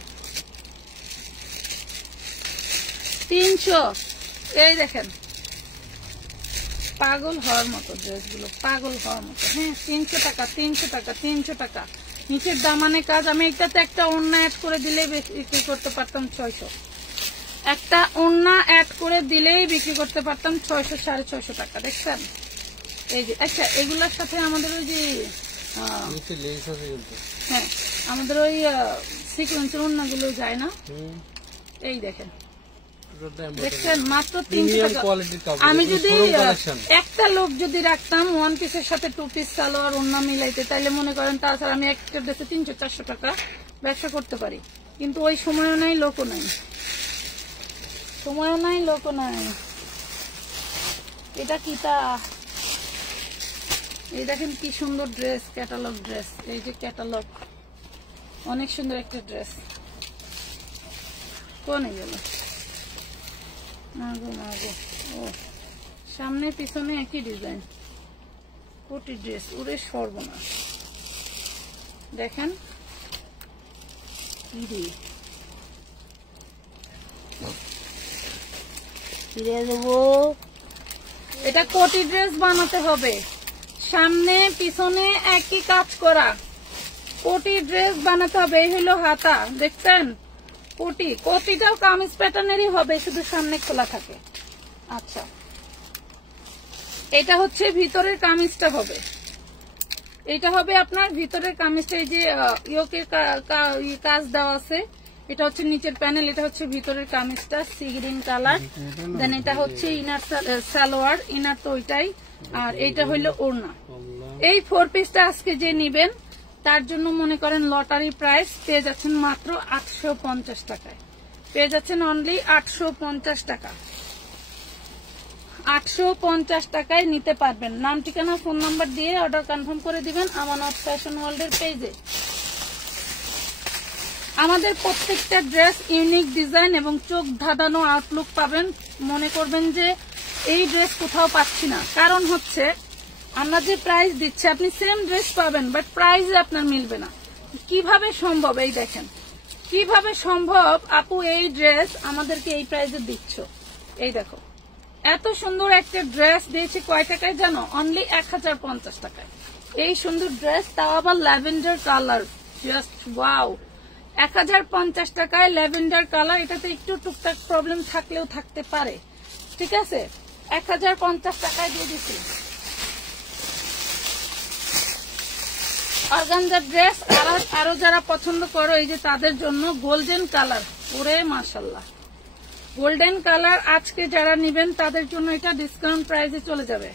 300। এই দেখেন পাগল হওয়ার মতো ড্রেসগুলো, পাগল হওয়ার মতো। হ্যাঁ 300 টাকা, 300 টাকা, 300 টাকা। নিচের দামানে কাজ। আমি এটাতে একটা ওড়না অ্যাড করে দিলে বিক্রি করতে পারতাম 600, একটা ওড়না অ্যাড করে দিলেই বিক্রি করতে পারতাম 600-650 টাকা। দেখছেন এই যে। আচ্ছা এগুলোর সাথে আমাদের ওই যে হ্যাঁ আমাদের ওই সিকোয়েন্সের ওড়নাগুলো যায় না। এই দেখেন, দেখছেন মাত্র 300 টাকা। আমি যদি একটা লোক যদি রাখতাম 1 পিসের সাথে 2 পিস সালোয়ার ওড়না মিলাইতে, তাইলে মনে করেন তাছাড়া আমি একটা ড্রেসে 300-400 টাকা ব্যবসা করতে পারি। কিন্তু ওই সময়ও নাই, লোকও নাই, সময়ও নাই, লোকও নাই। এটা কি তা, এই দেখেন কি সুন্দর ড্রেস, ক্যাটালগ ড্রেস। এই যে ক্যাটালগ, অনেক সুন্দর একটা ড্রেস। কোনে গেল? মাগো মাগো, ও সামনে পিছনে একই ডিজাইন, কোটি ড্রেস। ওরে সর্বনাশ, দেখেন এটা কোটি ড্রেস বানাতে হবে, সামনে পিছনে একই কাজ করা কোটি ড্রেস বানাতে হবে। এই হলো হাতা, দেখছেন কোটিটাও কামিজ প্যাটার্নেরই হবে, শুধু সামনে খোলা থাকে। আচ্ছা, এটা হচ্ছে ভিতরের কামিজটা হবে, এটা হবে আপনার ভিতরের কামিজটা। এই যে ইয়োকের কাজ দেওয়া আছে, এটা হচ্ছে নিচের প্যানেল, এটা হচ্ছে ভিতরের কামিজটা সি গ্রিন কালার। দেন এটা হচ্ছে ইনার সালোয়ার, ইনার তো ওইটাই, আর এইটা হইলো ওড়না। এই 4 পিসটা আজকে যে নিবেন তার জন্য মনে করেন লটারি প্রাইস পেয়ে যাচ্ছেন মাত্র 850 টাকায়, পেয়ে যাচ্ছেন অনলি 850 টাকা। 850 টাকায় নিতে পারবেন। নাম ঠিকানা ফোন নাম্বার দিয়ে অর্ডার কনফার্ম করে দিবেন আমানত ফ্যাশন ওয়ার্ল্ডের পেজে। আমাদের প্রত্যেকটা ড্রেস ইউনিক ডিজাইন এবং চোখ ধাঁধানো আউটলুক পাবেন। মনে করবেন যে এই ড্রেস কোথাও পাচ্ছি না, কারণ হচ্ছে আমরা যে প্রাইস দিচ্ছি আপনি সেম ড্রেস পাবেন, বাট প্রাইসে আপনার মিলবে না। কিভাবে সম্ভব? এই দেখেন কিভাবে সম্ভব আপু, এই ড্রেস আমাদেরকে এই প্রাইসে দিচ্ছ। এই দেখো এত সুন্দর একটা ড্রেস দিয়েছি, কয় টাকায় জানো? অনলি 1050 টাকায়। এই সুন্দর ড্রেস, তাও আবার ল্যাভেন্ডার কালার, জাস্ট ওয়াও। 1050 টাকায় ল্যাভেন্ডার কালার, এটাতে একটু টুকটাক প্রবলেম থাকলেও থাকতে পারে, ঠিক আছে। 1050 টাকায় দিয়ে দিচ্ছি অর্গানজার ড্রেস। আরো যারা পছন্দ করো এই যে তাদের জন্য গোল্ডেন কালার, ওরে মাশাল্লাহ গোল্ডেন কালার। আজকে যারা নিবেন তাদের জন্য এটা ডিসকাউন্ট প্রাইসে চলে যাবে।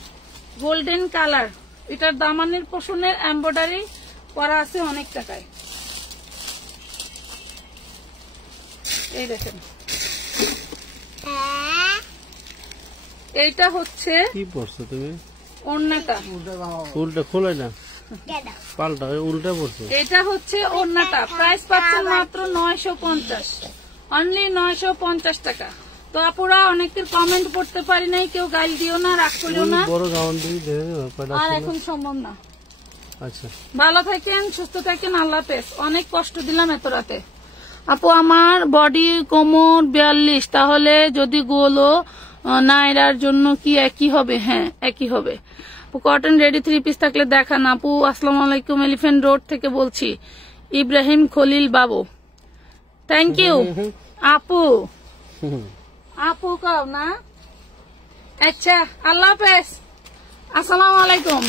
গোল্ডেন কালার, এটার দামানের পোষণের এমব্রয়ডারি করা আছে অনেক টাকায়। এই দেখেন এইটা হচ্ছে কি পড়ছো তুমি? ওড়নাটা উল্টা খোলে না, পাল্টা উল্টা পড়ছো। এটা হচ্ছে ওড়নাটা, প্রাইস পাচ্ছেন মাত্র 950, অনলি 950 টাকা। তো আপুরা অনেকের কমেন্ট পড়তে পারি নাই, কেউ গাইল দিও না, রাগ করিও না, বড় গাউন দিয়ে আর এখন সম্ভব না। আচ্ছা, ভালো থাকেন, সুস্থ থাকেন, আল্লাহ হাফেজ। অনেক কষ্ট দিলাম এত রাতে। আপু আমার বডি কোমর 42, তাহলে যদি গোলো নাইরার জন্য কি একই হবে? হ্যাঁ একই হবে। কটন রেডি 3 পিস থাকলে দেখান আপু। আসসালামু আলাইকুম, এলিফ্যান্ট রোড থেকে বলছি, ইব্রাহিম খলিল বাবু। থ্যাংক ইউ আপু। আপু কাও না, আচ্ছা আল্লাহ হাফেজ, আসসালামু আলাইকুম।